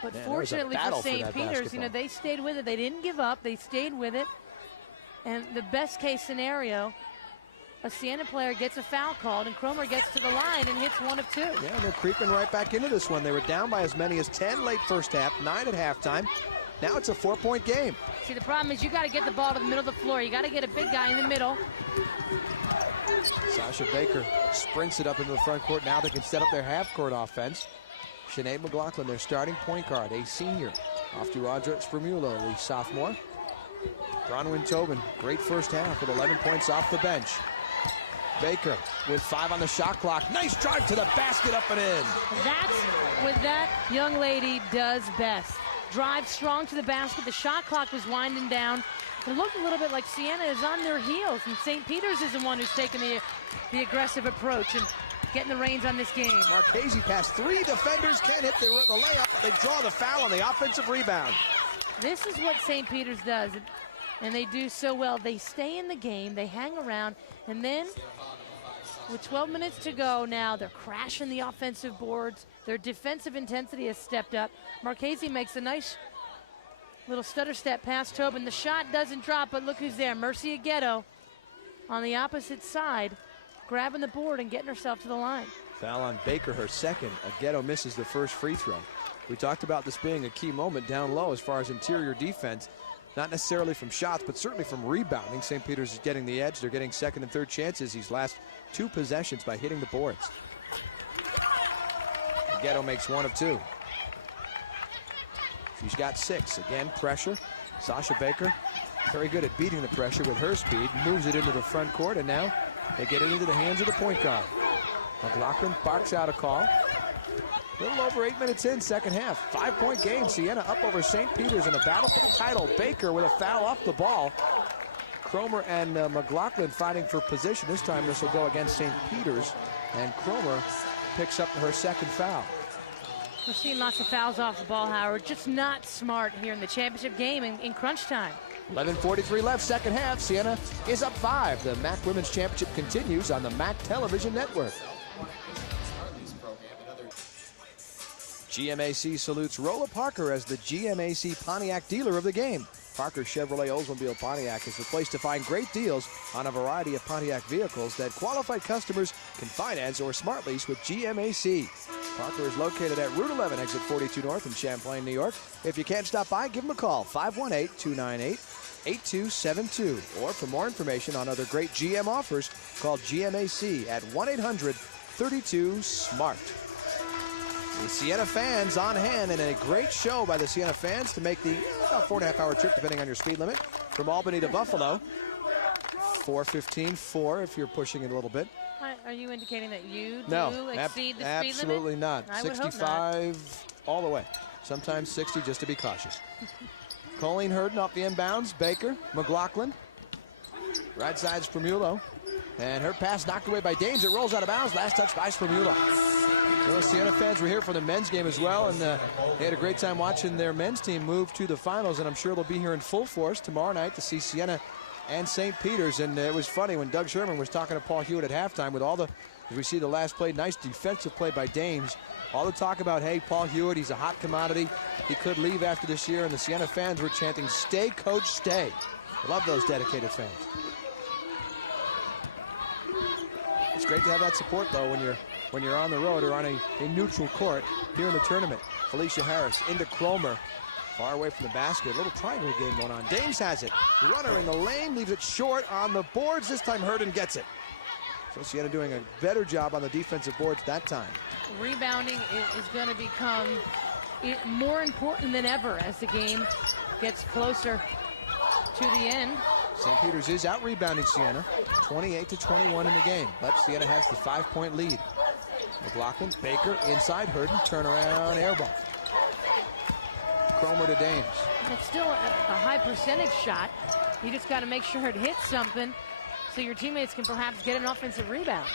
But fortunately for St. Peter's, you know, they stayed with it. They didn't give up. They stayed with it. And the best case scenario, a Siena player gets a foul called, and Cromer gets to the line and hits 1 of 2. Yeah, they're creeping right back into this one. They were down by as many as 10 late first half, 9 at halftime. Now it's a 4-point game. See, the problem is you got to get the ball to the middle of the floor. You got to get a big guy in the middle. Sasha Baker sprints it up into the front court. Now they can set up their half-court offense. Sinead McLaughlin, their starting point guard, a senior. Off to Audra Spremula, the sophomore. Bronwyn Tobin, great first half with 11 points off the bench. Baker with 5 on the shot clock. Nice drive to the basket, up and in. That's what that young lady does best. Drive strong to the basket. The shot clock was winding down. It looked a little bit like Siena is on their heels, and St. Peter's is the one who's taking the aggressive approach and getting the reins on this game. Marchese past 3 defenders, can't hit the layup. They draw the foul on the offensive rebound. This is what St. Peter's does, and they do so well. They stay in the game, they hang around, and then with 12 minutes to go now, they're crashing the offensive boards. Their defensive intensity has stepped up. Marchese makes a nice little stutter step past Tobin. The shot doesn't drop, but look who's there. Mercy Agueto on the opposite side, grabbing the board and getting herself to the line. Foul on Baker, her second. Agueto misses the first free throw. We talked about this being a key moment down low as far as interior defense. Not necessarily from shots, but certainly from rebounding. St. Peter's is getting the edge. They're getting second and third chances these last 2 possessions by hitting the boards. Agueto makes 1 of 2. She's got 6. Again, pressure. Sasha Baker, very good at beating the pressure with her speed. Moves it into the front court, and now they get it into the hands of the point guard. McLaughlin barks out a call. A little over 8 minutes in, second half. 5-point game. Siena up over St. Peter's in a battle for the title. Baker with a foul off the ball. Cromer and McLaughlin fighting for position. This time this will go against St. Peter's, and Cromer picks up her second foul. We're seeing lots of fouls off the ball, Howard. Just not smart here in the championship game in crunch time. 11:43 left, second half. Siena is up 5. The MAAC Women's Championship continues on the MAAC Television Network. GMAC salutes Rolla Parker as the GMAC Pontiac Dealer of the Game. Parker Chevrolet Oldsmobile Pontiac is the place to find great deals on a variety of Pontiac vehicles that qualified customers can finance or smart lease with GMAC. Parker is located at Route 11, exit 42 North in Champlain, New York. If you can't stop by, give them a call, 518-298-8272. Or for more information on other great GM offers, call GMAC at 1-800-32-SMART. The Siena fans on hand, and a great show by the Siena fans to make the about 4.5-hour trip, depending on your speed limit, from Albany to Buffalo. 4:15.4 if you're pushing it a little bit. Are you indicating that you No, do exceed the speed limit? absolutely not. I would hope 65 all the way. Sometimes 60 just to be cautious. Colleen Hurden off the inbounds. Baker, McLaughlin. Right side Spermulo. And her pass knocked away by Dames. It rolls out of bounds. Last touch by Spermulo. The Siena fans were here for the men's game as well, and they had a great time watching their men's team move to the finals, and I'm sure they'll be here in full force tomorrow night to see Siena and St. Peter's. And it was funny when Doug Sherman was talking to Paul Hewitt at halftime with all the, as we see the last play, nice defensive play by Dames. All the talk about, hey, Paul Hewitt, he's a hot commodity. He could leave after this year, and the Siena fans were chanting, stay, coach, stay. I love those dedicated fans. It's great to have that support, though, when you're on the road or on a neutral court here in the tournament. Felicia Harris into Cromer. Far away from the basket. A little triangle game going on. Dames has it. Runner in the lane, leaves it short on the boards. This time Hurden gets it. So Siena doing a better job on the defensive boards that time. Rebounding is going to become more important than ever as the game gets closer to the end. St. Peter's is out-rebounding Siena, 28-21 in the game, but Siena has the 5-point lead. McLaughlin, Baker, inside, Hurden, turnaround, air ball. Cromer to Dames. It's still a high percentage shot. You just got to make sure it hits something so your teammates can perhaps get an offensive rebound.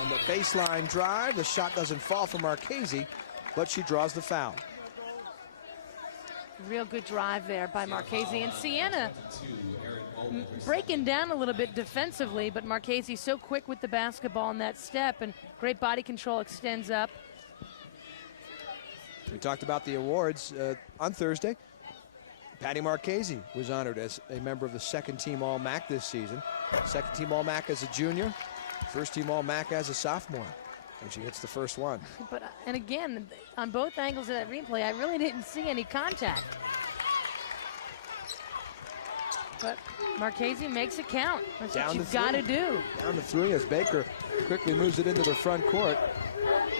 On the baseline drive, the shot doesn't fall for Marchese, but she draws the foul. Real good drive there by Marchese. And Siena breaking down a little bit defensively, but Marchese so quick with the basketball in that step, and great body control, extends up. We talked about the awards on Thursday. Patty Marchese was honored as a member of the second-team All-MAAC this season. Second-team All-MAAC as a junior, first-team All-MAAC as a sophomore. And she hits the first one. But and again, on both angles of that replay, I really didn't see any contact. But Marchese makes it count. That's what you've got to do. Down to three as Baker quickly moves it into the front court.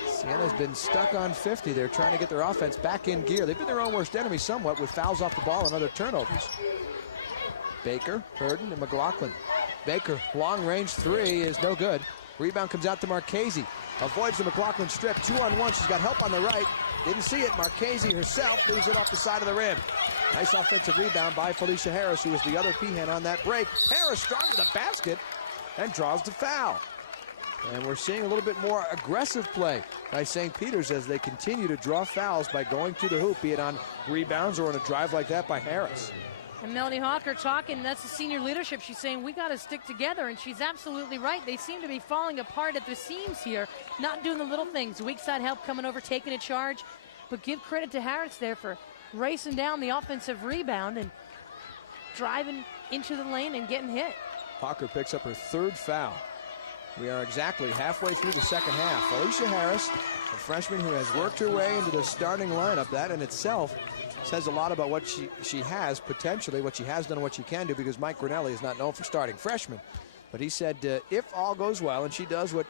Siena's been stuck on 50. They're trying to get their offense back in gear. They've been their own worst enemy somewhat with fouls off the ball and other turnovers. Baker, Hurden, and McLaughlin. Baker, long-range three is no good. Rebound comes out to Marchese. Avoids the McLaughlin strip. 2-on-1. She's got help on the right. Didn't see it. Marchese herself leaves it off the side of the rim. Nice offensive rebound by Felicia Harris, who was the other peahen on that break. Harris strong to the basket and draws the foul. And we're seeing a little bit more aggressive play by St. Peter's as they continue to draw fouls by going to the hoop, be it on rebounds or on a drive like that by Harris. And Melanie Hawker talking, that's the senior leadership. She's saying we got to stick together, and she's absolutely right. They seem to be falling apart at the seams here, not doing the little things. Weak side help coming over, taking a charge. But give credit to Harris there for racing down the offensive rebound and driving into the lane and getting hit. Hawker picks up her third foul. We are exactly halfway through the second half. Felicia Harris, a freshman who has worked her way into the starting lineup. That in itself says a lot about what she has potentially, what she has done, what she can do, because Mike Grinelli is not known for starting freshmen. But he said if all goes well and she does what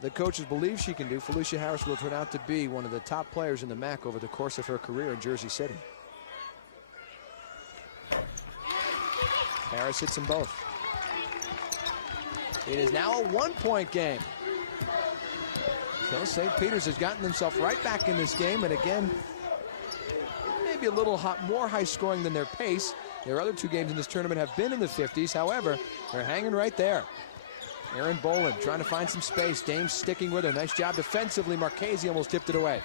the coaches believe she can do, Felicia Harris will turn out to be one of the top players in the MAAC over the course of her career in Jersey City. Harris hits them both. It is now a one-point game. So St. Peter's has gotten themselves right back in this game, and again, maybe a little more high-scoring than their pace. Their other two games in this tournament have been in the 50s. However, they're hanging right there. Aaron Boland trying to find some space. Dames sticking with her. Nice job defensively. Marchese almost tipped it away.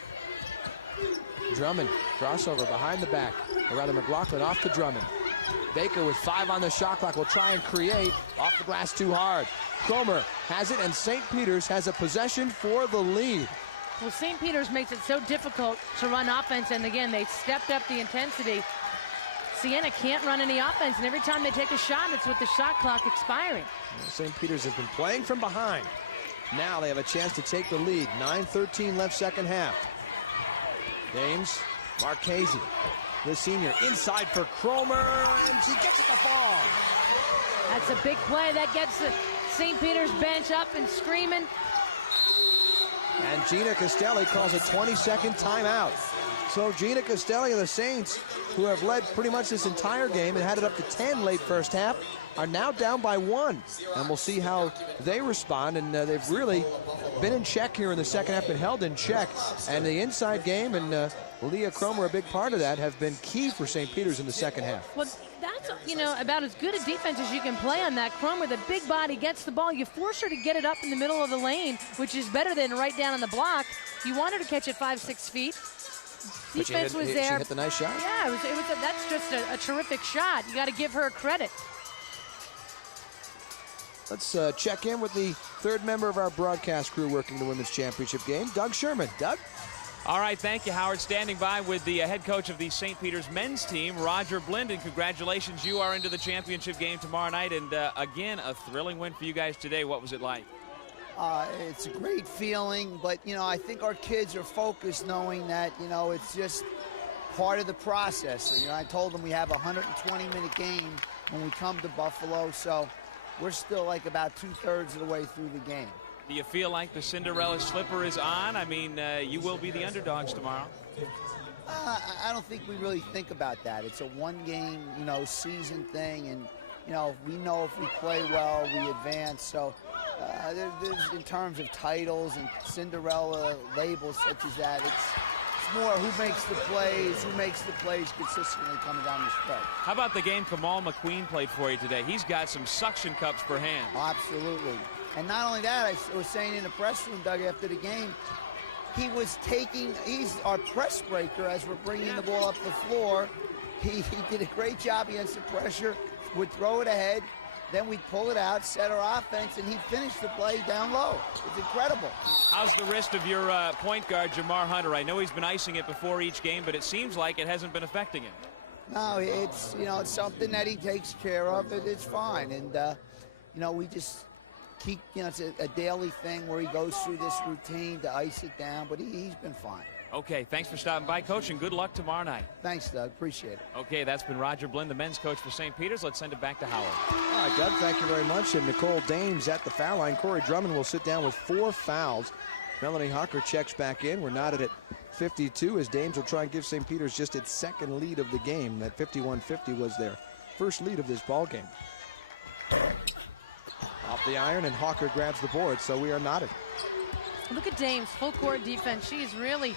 Drummond, crossover behind the back. Or rather, McLaughlin off to Drummond. Baker with 5 on the shot clock will try and create. Off the glass too hard. Cromer has it, and St. Peter's has a possession for the lead. Well, St. Peter's makes it so difficult to run offense, and again, they stepped up the intensity. Siena can't run any offense, and every time they take a shot, it's with the shot clock expiring. St. Peter's has been playing from behind. Now they have a chance to take the lead. 9:13 left second half. Dames, Marchese, the senior, inside for Cromer, and she gets it to fall. That's a big play. That gets the St. Peter's bench up and screaming. And Gina Castelli calls a 20-second timeout. So Gina Castelli of the Saints, who have led pretty much this entire game and had it up to 10 late first half, are now down by 1. And we'll see how they respond. And they've really been in check here in the second half, been held in check. And the inside game and Leah Cromer, a big part of that, have been key for St. Peter's in the second half. Well, that's, about as good a defense as you can play on that. Cromer, the big body, gets the ball. You force her to get it up in the middle of the lane, which is better than right down on the block. You want her to catch it 5-6 feet. Defense was there. She hit the nice shot. Yeah, that's just a terrific shot. You got to give her credit. Let's check in with the third member of our broadcast crew working the women's championship game, Doug Sherman. Doug? All right, thank you, Howard. Standing by with the head coach of the St. Peter's men's team, Roger Blinden. Congratulations, you are into the championship game tomorrow night, and again, a thrilling win for you guys today. What was it like? It's a great feeling, but, I think our kids are focused knowing that, it's just part of the process. I told them we have a 120-minute game when we come to Buffalo, so we're still like about 2/3 of the way through the game. Do you feel like the Cinderella slipper is on? I mean, you will be the underdogs tomorrow. I don't think we really think about that. It's a one-game, season thing, and, we know if we play well, we advance. So there's, in terms of titles and Cinderella labels such as that, it's more who makes the plays consistently coming down the stretch. How about the game Kamal McQueen played for you today? He's got some suction cups for hands. Absolutely. And not only that, I was saying in the press room, Doug, after the game, he's our press breaker as we're bringing the ball up the floor. He did a great job against the pressure, would throw it ahead, then we'd pull it out, set our offense, and he'd finish the play down low. It's incredible. How's the wrist of your point guard, Jamar Hunter? I know he's been icing it before each game, but it seems like it hasn't been affecting him. No, it's, it's something that he takes care of. It's fine. And, we just keep, it's a daily thing where he goes through this routine to ice it down, but he's been fine. Okay, thanks for stopping by, Coach, and good luck tomorrow night. Thanks, Doug. Appreciate it. Okay, that's been Roger Blind, the men's coach for St. Peter's. Let's send it back to Howard. All right, Doug, thank you very much. And Nicole Dames at the foul line. Corey Drummond will sit down with 4 fouls. Melanie Hawker checks back in. We're knotted at 52 as Dames will try and give St. Peter's just its second lead of the game. That 51-50 was their first lead of this ball game. Off the iron, and Hawker grabs the board, so we are knotted. Look at Dames, full court defense. She's really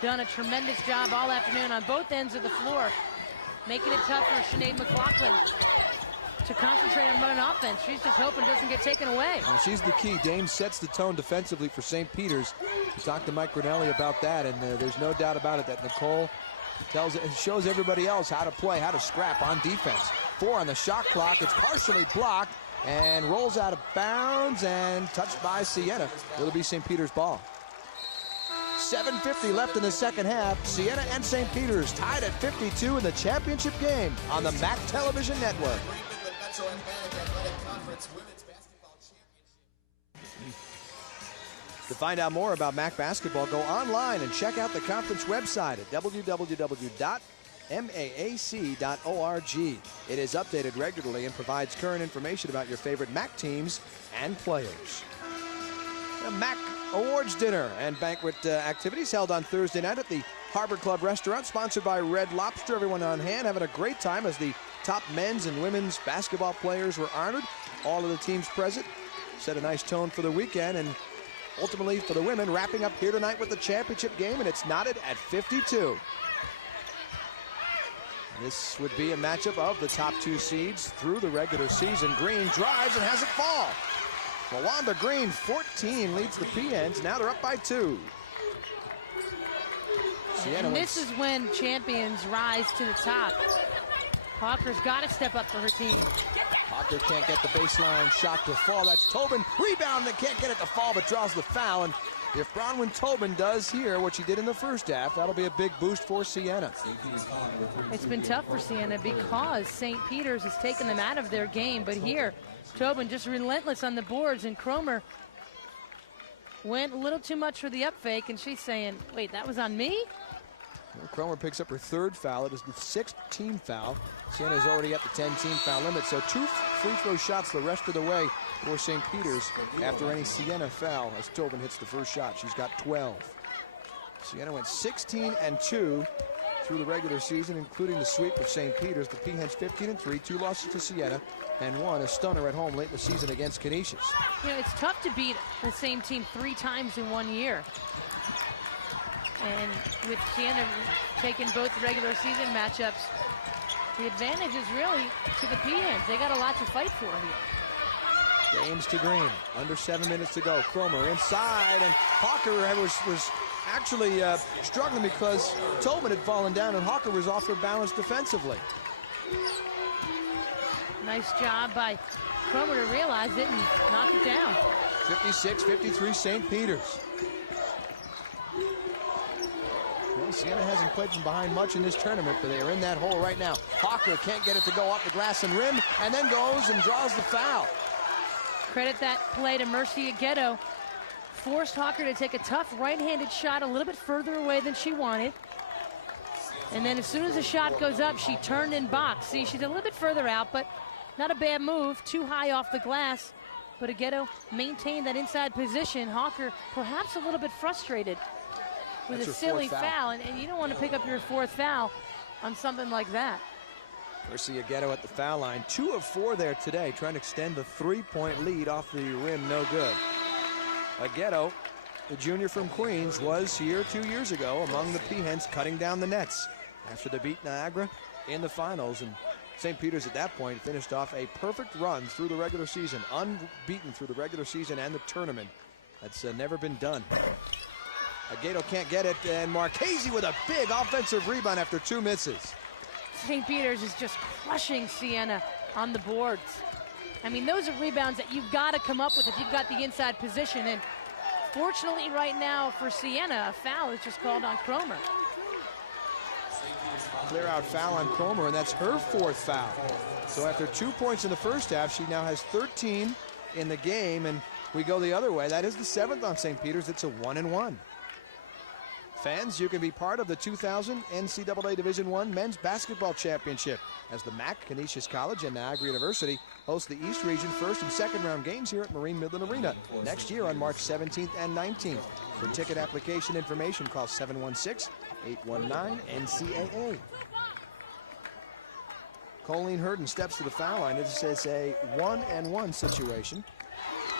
done a tremendous job all afternoon on both ends of the floor, making it tough for Sinead McLaughlin to concentrate on running offense. She's just hoping it doesn't get taken away. And she's the key. Dames sets the tone defensively for St. Peter's. We talked to Mike Grinelli about that, and there's no doubt about it that Nicole shows everybody else how to play, how to scrap on defense. 4 on the shot clock. It's partially blocked and rolls out of bounds and touched by Siena. It'll be St. Peter's ball. 7:50 left in the second half. Siena and St. Peter's tied at 52 in the championship game on the MAAC Television Network. To find out more about MAAC basketball, go online and check out the conference website at www.maac.org. It is updated regularly and provides current information about your favorite MAAC teams and players. The MAAC Awards Dinner and banquet activities held on Thursday night at the Harbor Club Restaurant, sponsored by Red Lobster. Everyone on hand having a great time as the top men's and women's basketball players were honored. All of the teams present set a nice tone for the weekend, and ultimately for the women, wrapping up here tonight with the championship game, and it's knotted at 52. This would be a matchup of the top 2 seeds through the regular season. Green drives and has it fall. Wanda Green, 14, leads the PNs. Now they're up by 2. And this is when champions rise to the top. Hawker's got to step up for her team. Hawker can't get the baseline shot to fall. That's Tobin. Rebound and can't get it to fall, but draws the foul. And If Bronwyn Tobin does here what she did in the first half, that'll be a big boost for Siena. It's been tough for Siena because St. Peter's has taken them out of their game, but here, Tobin just relentless on the boards, and Cromer went a little too much for the up fake, and she's saying, wait, that was on me? Well, Cromer picks up her 3rd foul. It is the 6th team foul. Siena is already at the 10-team foul limit, so 2 free throw shots the rest of the way for St. Peter's after any Siena foul as Tobin hits the first shot. She's got 12. Siena went 16-2 through the regular season, including the sweep of St. Peter's. The Peahens 15-3, 2 losses to Siena, and 1 a stunner at home late in the season against Canisius. You know, it's tough to beat the same team 3 times in 1 year. And with Siena taking both regular season matchups, the advantage is really to the Peahens. They got a lot to fight for here. James to Green, under 7 minutes to go. Cromer inside, and Hawker was actually struggling because Tobin had fallen down and Hawker was off her balance defensively. Nice job by Cromer to realize it and knock it down. 56-53 St. Peter's. Well, Siena hasn't played from behind much in this tournament, but they are in that hole right now. Hawker can't get it to go off the glass and rim, and then goes and draws the foul. Credit that play to Mercy Aghetto. Forced Hawker to take a tough right-handed shot a little bit further away than she wanted. And then as soon as the shot goes up, she turned and boxed. See, she's a little bit further out, but not a bad move. Too high off the glass. But Aghetto maintained that inside position. Hawker perhaps a little bit frustrated with a silly foul. And you don't want to pick up your 4th foul on something like that. Mercy Aghetto at the foul line. 2 of 4 there today, trying to extend the 3-point lead off the rim. No good. Aghetto, the junior from Queens, was here 2 years ago among the Peahens cutting down the nets after they beat Niagara in the finals. And St. Peter's at that point finished off a perfect run through the regular season, unbeaten through the regular season and the tournament. That's never been done. Aghetto can't get it, and Marchese with a big offensive rebound after 2 misses. St. Peter's is just crushing Siena on the boards. I mean, those are rebounds that you've got to come up with if you've got the inside position. And fortunately right now for Siena, a foul is just called on Cromer. Clear out foul on Cromer, and that's her 4th foul. So after 2 points in the first half, she now has 13 in the game, and we go the other way. That is the 7th on St. Peter's. It's a 1-1. Fans, you can be part of the 2000 NCAA Division I Men's Basketball Championship as the MAAC, Canisius College, and Niagara University host the East Region 1st and 2nd round games here at Marine Midland Arena next year on March 17th and 19th. For ticket application information, call 716-819-NCAA. Colleen Hurden steps to the foul line. This is a 1-1 situation.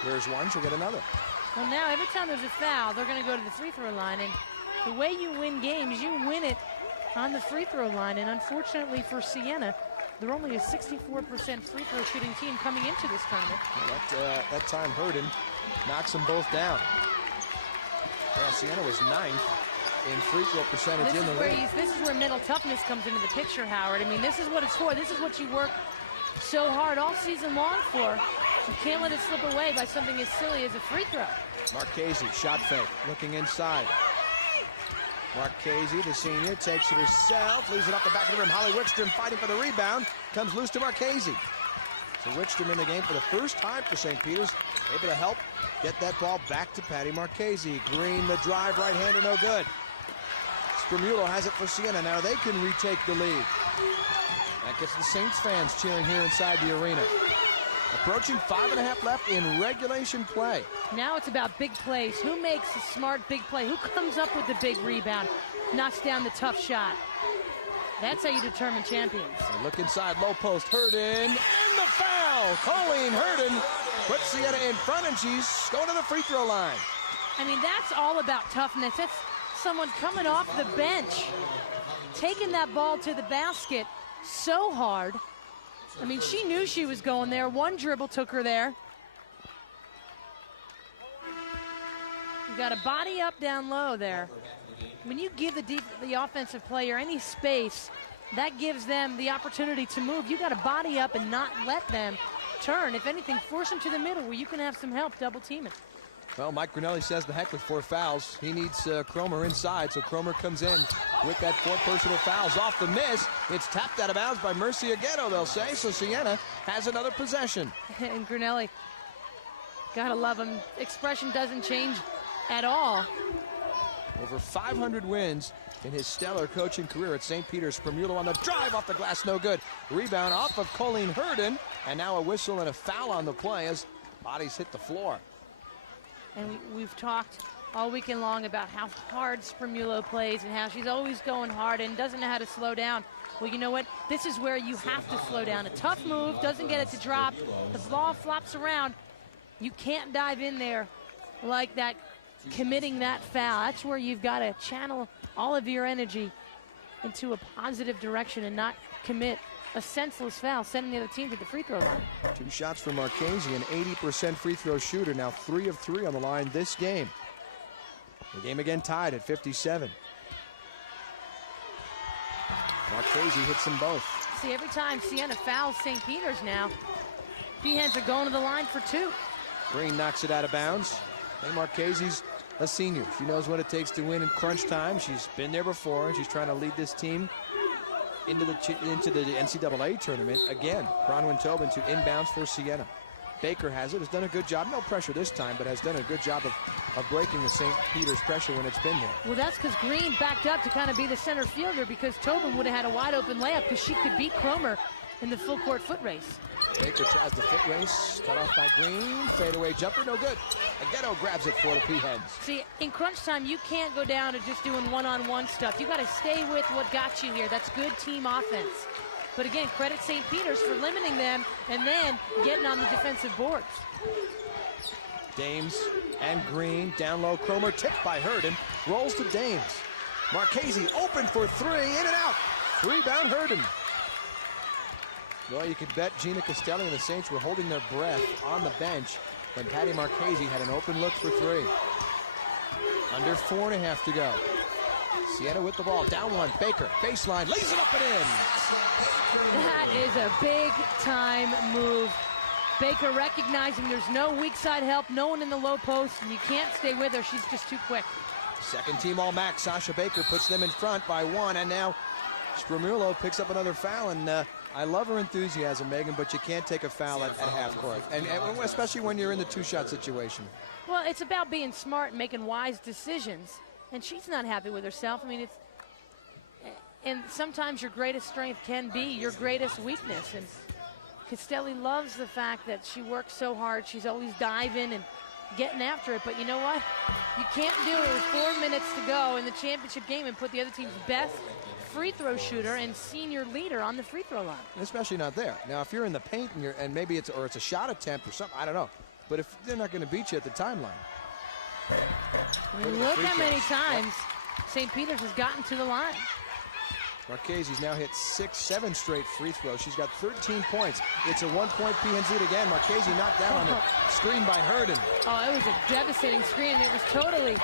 There's one, she'll get another. Well, now every time there's a foul, they're going to go to the free throw line, and the way you win games, you win it on the free throw line. And unfortunately for Siena, they're only a 64% free throw shooting team coming into this tournament. Well, that time Hurden knocks them both down. Yeah, Siena was 9th in free throw percentage in the league. This is where mental toughness comes into the picture, Howard. I mean, this is what it's for. This is what you work so hard all season long for. You can't let it slip away by something as silly as a free throw. Marchese, shot fake, looking inside. Marchese, the senior, takes it herself, leaves it up the back of the rim. Holly Wickstrom fighting for the rebound, comes loose to Marchese. So Wickstrom in the game for the first time for St. Peter's, able to help get that ball back to Patty Marchese. Green, the drive, right-hander, no good. Spermulo has it for Siena. Now they can retake the lead. That gets the Saints fans cheering here inside the arena. Approaching 5.5 left in regulation play. Now it's about big plays. Who makes a smart big play? Who comes up with the big rebound? Knocks down the tough shot. That's how you determine champions. They look inside, low post, Hurden, and the foul! Colleen Hurden puts Siena in front, and she's going to the free throw line. I mean, that's all about toughness. That's someone coming off the bench, taking that ball to the basket so hard. I mean, she knew she was going there. One dribble took her there. You got a body up down low there. When you give the offensive player any space, that gives them the opportunity to move. You got to body up and not let them turn. If anything, force them to the middle where you can have some help double teaming. Well, Mike Grinelli says the heck with 4 fouls. He needs Cromer inside, so Cromer comes in with that 4 personal fouls. Off the miss, it's tapped out of bounds by Mercy Aguero, they'll say, so Siena has another possession. And Grinelli, gotta love him. Expression doesn't change at all. Over 500 wins in his stellar coaching career at St. Peter's. Spermulo on the drive off the glass, no good. Rebound off of Colleen Herden, and now a whistle and a foul on the play as bodies hit the floor. And we've talked all weekend long about how hard Spermulo plays and how she's always going hard and doesn't know how to slow down. Well, you know what? This is where you have to slow down. A tough move, doesn't get it to drop. The ball flops around. You can't dive in there like that, committing that foul. That's where you've got to channel all of your energy into a positive direction and not commit a senseless foul, sending the other team to the free throw line. 2 shots for Marchese, an 80% free throw shooter, now 3 of 3 on the line this game. The game again tied at 57. Marchese hits them both. See, every time Siena fouls St. Peter's now, Peahens are going to the line for 2. Green knocks it out of bounds. Hey, Marchese's a senior. She knows what it takes to win in crunch time. She's been there before, and she's trying to lead this team into the NCAA tournament. Again, Bronwyn Tobin to inbounds for Siena. Baker has it, has done a good job. No pressure this time, but has done a good job of breaking the St. Peter's pressure when it's been there. Well, that's because Green backed up to kind of be the center fielder, because Tobin would have had a wide open layup because she could beat Cromer in the full court foot race. Baker tries the foot race, cut off by Green, fadeaway jumper, no good. Aguero grabs it for the Peahens. See, in crunch time, you can't go down to just doing one-on-one stuff. You got to stay with what got you here. That's good team offense. But again, credit St. Peter's for limiting them and then getting on the defensive boards. Dames and Green, down low, Cromer tipped by Herden, rolls to Dames. Marchese open for 3, in and out. Rebound Herden. Well, you could bet Gina Castelli and the Saints were holding their breath on the bench when Patty Marchese had an open look for 3. Under 4.5 to go. Siena with the ball, down 1, Baker, baseline, lays it up and in. That is a big-time move. Baker recognizing there's no weak side help, no one in the low post, and you can't stay with her. She's just too quick. Second team All-MAAC, Sasha Baker puts them in front by 1, and now Spermulo picks up another foul, and I love her enthusiasm, Megan, but you can't take a foul at half court, and especially when you're in the 2-shot situation. Well, it's about being smart and making wise decisions, and she's not happy with herself. I mean, and sometimes your greatest strength can be your greatest weakness, and Castelli loves the fact that she works so hard. She's always diving and getting after it, but you know what? You can't do it with 4 minutes to go in the championship game and put the other team's best free throw shooter and senior leader on the free throw line. Especially not there. Now, if you're in the paint and maybe it's a shot attempt or something, I don't know. But if they're not going to beat you at the timeline. I mean, look how many times St. Peter's has gotten to the line. Marchese's now hit 6-7 straight free throws. She's got 13 points. It's a 1-point Peahens lead again. Marchese knocked down on the screen by Herden. Oh, it was a devastating screen. It was totally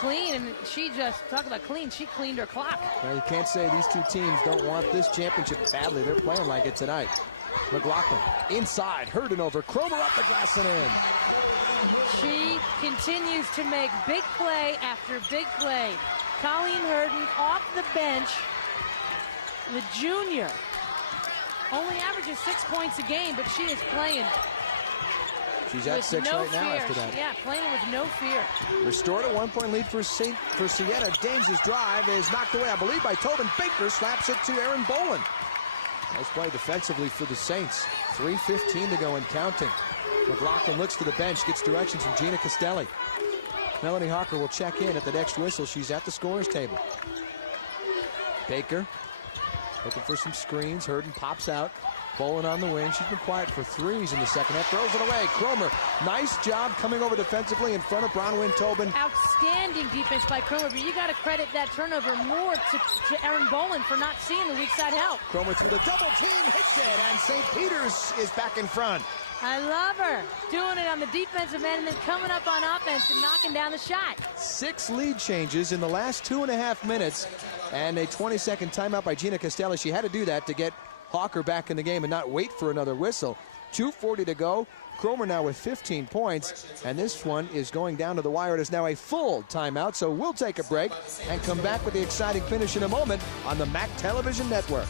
clean, and she just, talk about clean, she cleaned her clock. Now, you can't say these two teams don't want this championship badly. They're playing like it tonight. McLaughlin inside, Herden over, Cromer up the glass and in. She continues to make big play after big play. Colleen Herden off the bench, the junior. Only averages 6 points a game, but she is playing. She's at 6 right now after that. Yeah, playing with no fear. Restored a 1-point lead for Siena. Dames' drive is knocked away, I believe, by Tobin. Baker slaps it to Erin Boland. Nice play defensively for the Saints. 3:15 to go and counting. McLaughlin looks to the bench, gets directions from Gina Castelli. Melanie Hawker will check in at the next whistle. She's at the scorer's table. Baker looking for some screens. Herden pops out. Boland on the wing. She's been quiet for 3s in the second half. Throws it away. Cromer, nice job coming over defensively in front of Bronwyn Tobin. Outstanding defense by Cromer, but you got to credit that turnover more to Erin Boland for not seeing the weak side help. Cromer through the double team, hits it, and St. Peter's is back in front. I love her doing it on the defensive end and then coming up on offense and knocking down the shot. 6 lead changes in the last 2.5 minutes, and a 20-second timeout by Gina Castelli. She had to do that to get Hawker back in the game and not wait for another whistle. 2:40 to go. Cromer now with 15 points, and this one is going down to the wire. It is now a full timeout, so we'll take a break and come back with the exciting finish in a moment on the MAAC Television Network.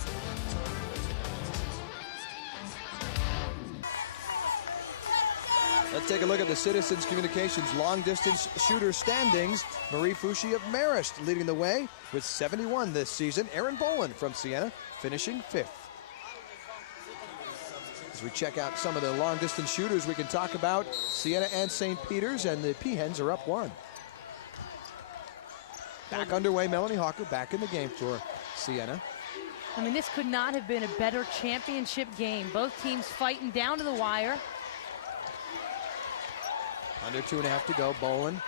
Let's take a look at the Citizens Communications long-distance shooter standings. Marie Fouchy of Marist leading the way with 71 this season. Erin Boland from Siena finishing 5th. As we check out some of the long-distance shooters, we can talk about Siena and St. Peter's, and the Peahens are up 1. Back underway, Melanie Hawker back in the game for Siena. I mean, this could not have been a better championship game. Both teams fighting down to the wire. Under 2.5 to go. Boland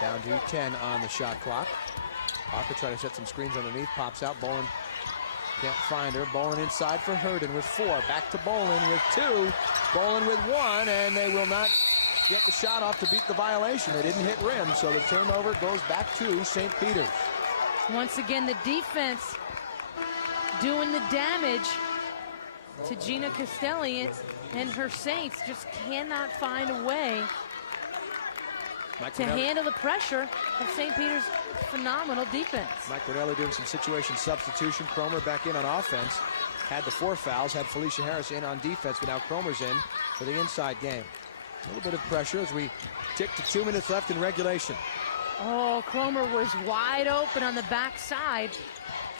down to 10 on the shot clock. Hawker trying to set some screens underneath. Pops out. Boland can't find her. Boland inside for Herden with 4. Back to Boland with 2. Boland with 1, and they will not get the shot off to beat the violation. They didn't hit rim, so the turnover goes back to St. Peter's. Once again, the defense doing the damage to Gina Castelli, and her Saints just cannot find a way to handle the pressure of St. Peter's phenomenal defense. Mike Cornelli doing some situation substitution. Cromer back in on offense. Had the 4 fouls, had Felicia Harris in on defense, but now Cromer's in for the inside game. A little bit of pressure as we tick to 2 minutes left in regulation. Oh, Cromer was wide open on the backside.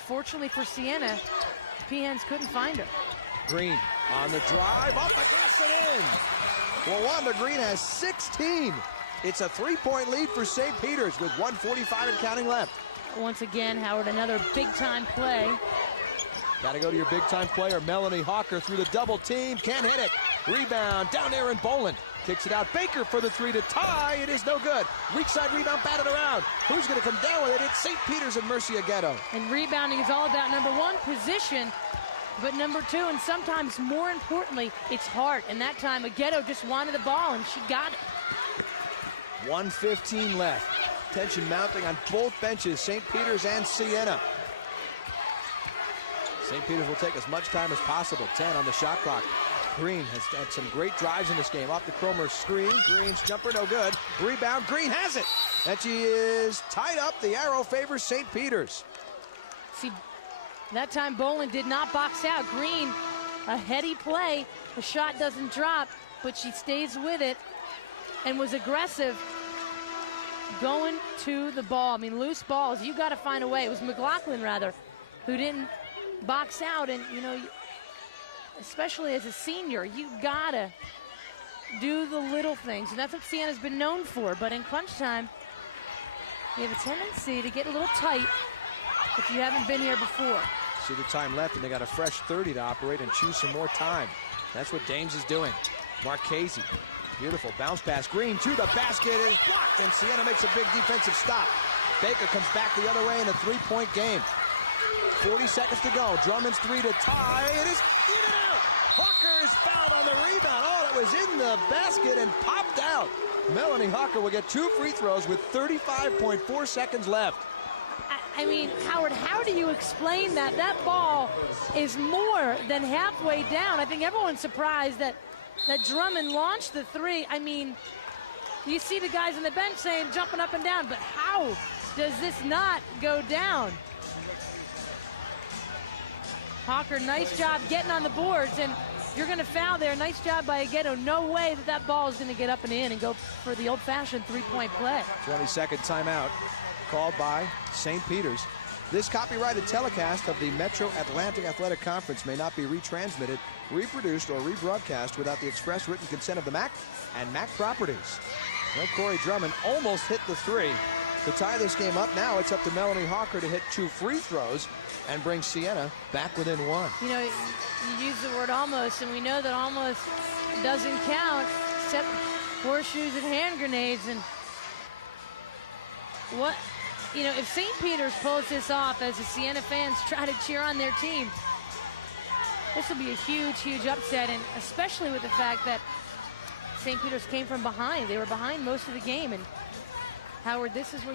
Fortunately for Siena, Peahens couldn't find her. Green on the drive, off the glass and in. Well, Wanda Green has 16. It's a 3-point lead for St. Peter's with 1:45 and counting left. Once again, Howard, another big-time play. Got to go to your big-time player, Melanie Hawker, through the double team. Can't hit it. Rebound down there in Boland. Kicks it out. Baker for the 3 to tie. It is no good. Weak side rebound, batted around. Who's going to come down with it? It's St. Peter's and Mercia Ghetto. And rebounding is all about, number 1, position, but number 2, and sometimes more importantly, it's heart. And that time, Ghetto just wanted the ball, and she got it. 1:15 left. Tension mounting on both benches, St. Peter's and Siena. St. Peter's will take as much time as possible. 10 on the shot clock. Green has had some great drives in this game. Off the Cromer screen. Green's jumper, no good. Rebound, Green has it. And she is tied up. The arrow favors St. Peter's. See, that time Boland did not box out. Green, a heady play. The shot doesn't drop, but she stays with it and was aggressive going to the ball. I mean, loose balls, you got to find a way. It was McLaughlin, rather, who didn't box out. And, you know, especially as a senior, you got to do the little things. And that's what Siena's been known for. But in crunch time, you have a tendency to get a little tight if you haven't been here before. See the time left, and they got a fresh 30 to operate and choose some more time. That's what Dames is doing. Marchese. Beautiful bounce pass. Green to the basket is blocked, and Siena makes a big defensive stop. Baker comes back the other way in a 3-point game. 40 seconds to go. Drummond's 3 to tie. It is in and out. Hawker is fouled on the rebound. Oh, that was in the basket and popped out. Melanie Hawker will get 2 free throws with 35.4 seconds left. I mean, Howard, how do you explain that? That ball is more than halfway down. I think everyone's surprised that Drummond launched the 3. I mean, you see the guys on the bench saying jumping up and down, but how does this not go down? Hawker, nice job getting on the boards, and you're going to foul there. Nice job by Ghetto. No way that ball is going to get up and in and go for the old-fashioned 3-point play. 20-second timeout called by St. Peter's. This copyrighted telecast of the Metro Atlantic Athletic Conference may not be retransmitted, reproduced, or rebroadcast without the express written consent of the MAAC and MAAC properties. No, Corey Drummond almost hit the 3 to tie this game up. Now it's up to Melanie Hawker to hit 2 free throws and bring Siena back within 1. You know, you use the word almost, and we know that almost doesn't count except horseshoes and hand grenades. And what, you know, if St. Peter's pulls this off as the Siena fans try to cheer on their team, this will be a huge, huge upset, and especially with the fact that St. Peter's came from behind. They were behind most of the game, and Howard, this is the,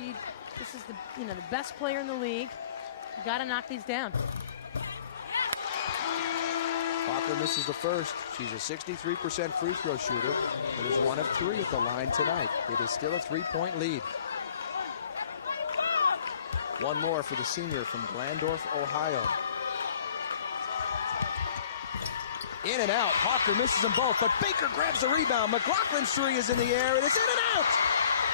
you know, the best player in the league. You got to knock these down. Hawker misses the first. She's a 63% free throw shooter, but is 1 of 3 at the line tonight. It is still a 3-point lead. One more for the senior from Glandorf, Ohio. In and out. Hawker misses them both, but Baker grabs the rebound. McLaughlin's three is in the air. It is in and out.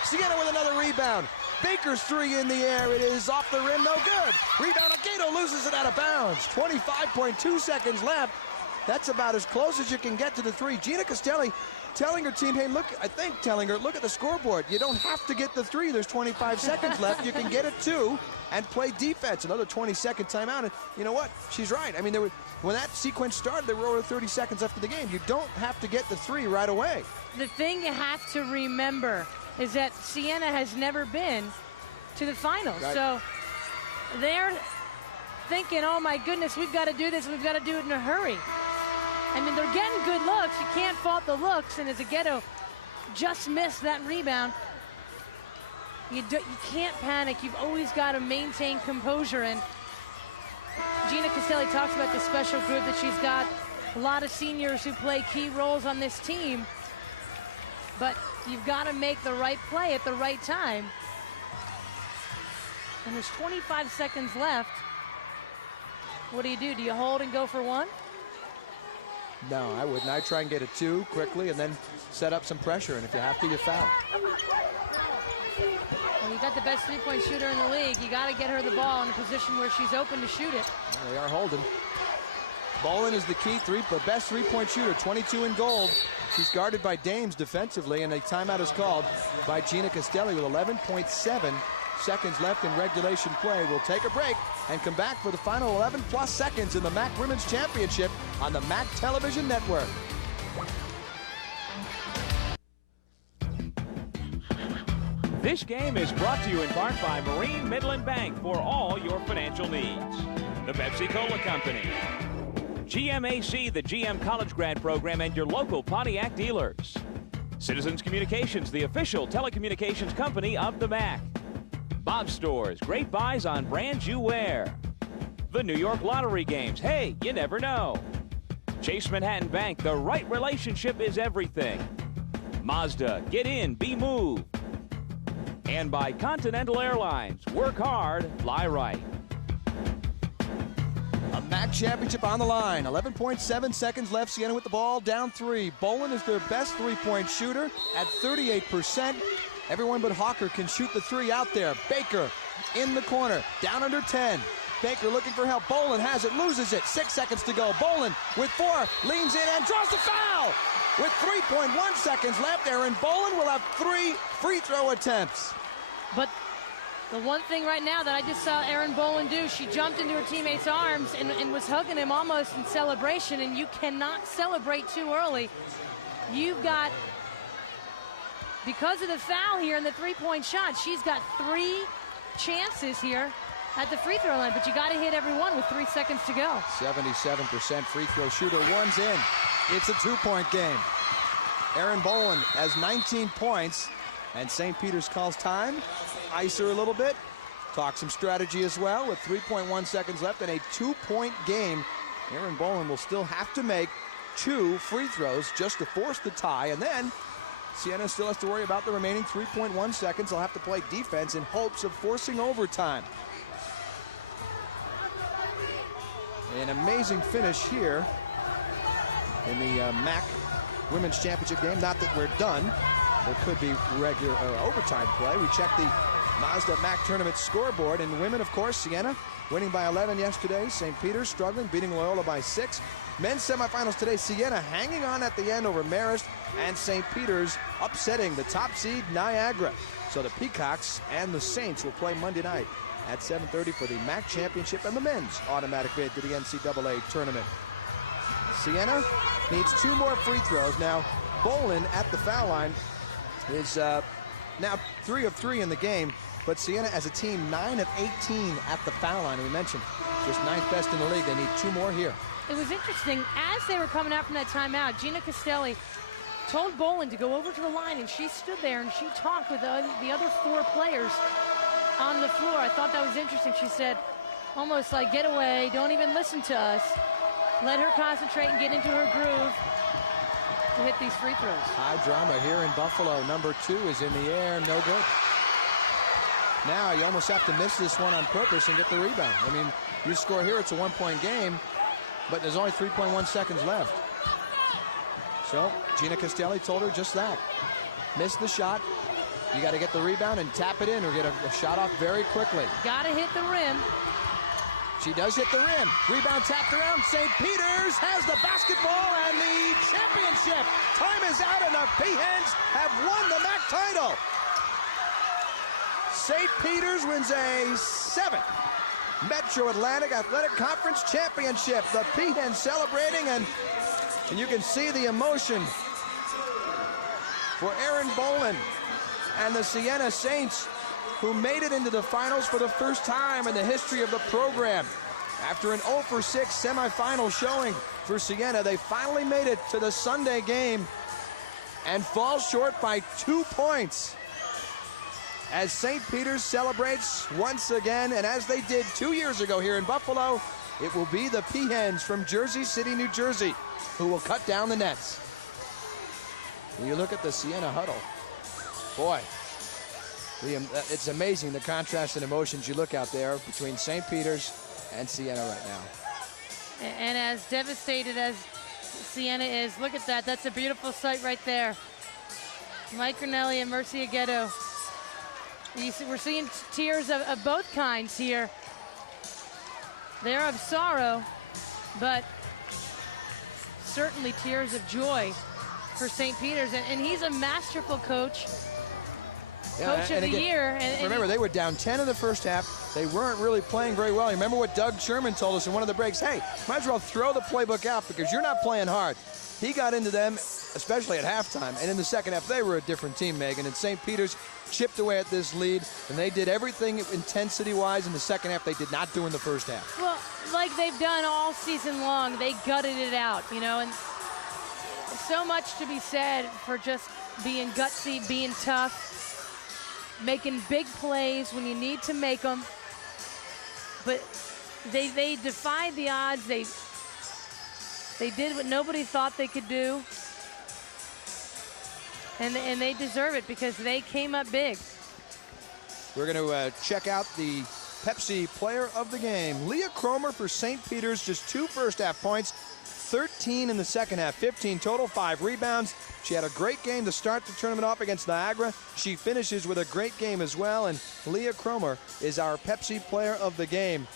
Siena with another rebound. Baker's three in the air. It is off the rim. No good. Rebound. Agato loses it out of bounds. 25.2 seconds left. That's about as close as you can get to the three. Gina Castelli telling her team, hey, look, telling her, look at the scoreboard. You don't have to get the three. There's 25 seconds left. You can get it two and play defense. Another 20-second timeout. And you know what? She's right. I mean, when that sequence started, there were over 30 seconds left of the game. You don't have to get the three right away. The thing you have to remember is that Siena has never been to the finals. Right. So they're thinking, oh, my goodness, we've got to do this. We've got to do it in a hurry. I mean, they're getting good looks. You can't fault the looks. And as Agato just missed that rebound, you can't panic. You've always got to maintain composure. And Gina Castelli talks about the special group that she's got. A lot of seniors who play key roles on this team. But you've got to make the right play at the right time. And there's 25 seconds left. What do? Do you hold and go for one? No, I wouldn't. I'd try and get a two quickly and then set up some pressure. And if you have to, you foul. Well, you got the best three-point shooter in the league. You got to get her the ball in a position where she's open to shoot it. Well, they are holding. Bolin is the key best three-point shooter, 22 in gold. She's guarded by Dames defensively, and a timeout is called by Gina Castelli with 11.7 seconds left in regulation play. We'll take a break and come back for the final 11+ seconds in the MAAC Women's Championship on the MAAC Television Network. This game is brought to you in part by Marine Midland Bank for all your financial needs. The Pepsi-Cola Company. GMAC, the GM College Grad Program, and your local Pontiac dealers. Citizens Communications, the official telecommunications company of the MAAC. Bob's Stores, great buys on brands you wear. The New York Lottery Games, hey, you never know. Chase Manhattan Bank, the right relationship is everything. Mazda, get in, be moved. And by Continental Airlines, work hard, fly right. A MAAC championship on the line. 11.7 seconds left. Siena with the ball, down three. Bolin is their best three-point shooter at 38%. Everyone but Hawker can shoot the three out there. Baker in the corner, down under 10. Baker looking for help. Bolin has it, loses it. 6 seconds to go. Bolin with 4, leans in and draws the foul. With 3.1 seconds left, Erin Bolin will have 3 free throw attempts. But the one thing right now that I just saw Erin Bolin do, she jumped into her teammate's arms and was hugging him almost in celebration, and you cannot celebrate too early. You've got, because of the foul here and the three-point shot, she's got 3 chances here at the free throw line, but you got to hit every one with 3 seconds to go. 77% free throw shooter, one's in. It's a 2-point game. Erin Bolin has 19 points, and St. Peter's calls time. Ice her a little bit. Talk some strategy as well with 3.1 seconds left in a 2-point game. Erin Bolin will still have to make 2 free throws just to force the tie, and then Siena still has to worry about the remaining 3.1 seconds. They'll have to play defense in hopes of forcing overtime. An amazing finish here in the MAAC Women's Championship game. Not that we're done. There could be regular overtime play. We checked the Mazda MAAC tournament scoreboard, and women, of course, Siena winning by 11 yesterday. St. Peter's struggling, beating Loyola by 6. Men's semifinals today, Siena hanging on at the end over Marist, and St. Peter's upsetting the top seed Niagara. So the Peacocks and the Saints will play Monday night at 7:30 for the MAAC Championship and the men's automatic bid to the NCAA tournament. Siena needs 2 more free throws. Now, Bolin at the foul line is now 3 of 3 in the game, but Siena as a team 9 of 18 at the foul line. We mentioned just 9th best in the league. They need 2 more here. It was interesting, as they were coming out from that timeout, Gina Castelli told Bolin to go over to the line, and she stood there and she talked with the other 4 players on the floor. I thought that was interesting. She said, almost like, get away, don't even listen to us. let her concentrate and get into her groove to hit these free throws. High drama here in Buffalo. Number 2 is in the air, no good. Now you almost have to miss this one on purpose and get the rebound. I mean, you score here, it's a 1-point game, but there's only 3.1 seconds left. So Gina Castelli told her just that. Miss the shot. You got to get the rebound and tap it in or get a shot off very quickly. Got to hit the rim. She does hit the rim. Rebound tapped around. St. Peter's has the basketball and the championship. Time is out and the Peahens have won the MAAC title. St. Peter's wins a 7th Metro Atlantic Athletic Conference championship. The Peahens celebrating, and you can see the emotion for Erin Boland and the Siena Saints, who made it into the finals for the first time in the history of the program. After an 0-for-6 semifinal showing for Siena, they finally made it to the Sunday game and fall short by 2 points. As St. Peter's celebrates once again, and as they did 2 years ago here in Buffalo, it will be the Peahens from Jersey City, New Jersey, who will cut down the nets. When you look at the Siena huddle, boy, it's amazing the contrast in emotions you look out there between St. Peter's and Siena right now. And as devastated as Siena is, look at that. That's a beautiful sight right there. Mike Granelli and Mercy Aguedo. We're seeing tears of both kinds here. They're of sorrow, but certainly tears of joy for St. Peter's. And he's a masterful coach. Coach of the year. And remember, they were down 10 in the first half. They weren't really playing very well. Remember what Doug Sherman told us in one of the breaks? Hey, might as well throw the playbook out because you're not playing hard. He got into them, especially at halftime. And in the second half, they were a different team, Megan. And St. Peter's chipped away at this lead, and they did everything intensity-wise in the second half they did not do in the first half. Well, like they've done all season long, they gutted it out, you know, and so much to be said for just being gutsy, being tough, making big plays when you need to make them. But they defied the odds. They did what nobody thought they could do. And they deserve it because they came up big. We're going to check out the Pepsi player of the game. Leah Cromer for St. Peter's, just 2 first-half points, 13 in the second half, 15 total, 5 rebounds. She had a great game to start the tournament off against Niagara. She finishes with a great game as well, and Leah Cromer is our Pepsi player of the game.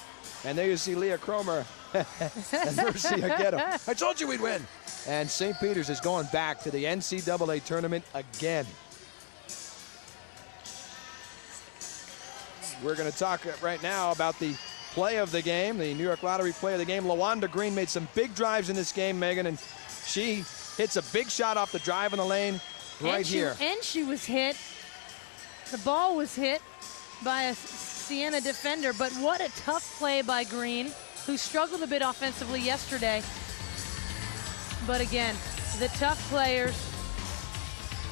And there you see Leah Cromer and Mercy Aguedo. I told you we'd win. And St. Peter's is going back to the NCAA tournament again. We're going to talk right now about the play of the game, the New York Lottery play of the game. LaWanda Green made some big drives in this game, Megan, and she hits a big shot off the drive in the lane right here. And she was hit. The ball was hit by a Siena defender, but what a tough play by Green, who struggled a bit offensively yesterday. But again, the tough players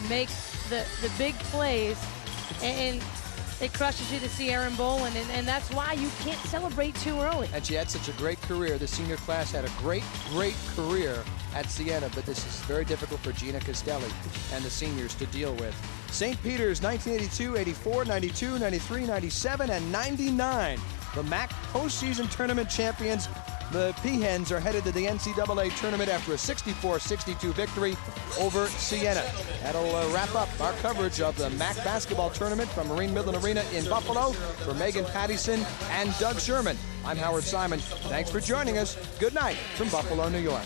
make the big plays, and it crushes you to see Erin Boland, and that's why you can't celebrate too early. And she had such a great career. The senior class had a great, great career at Siena, but this is very difficult for Gina Castelli and the seniors to deal with. St. Peter's 1982, 84, 92, 93, 97, and 99. The MAAC postseason tournament champions. The Peahens are headed to the NCAA tournament after a 64-62 victory over Siena. That'll wrap up our coverage of the MAAC basketball tournament from Marine Midland Arena in Buffalo. For Megan Pattison and Doug Sherman, I'm Howard Simon. Thanks for joining us. Good night from Buffalo, New York.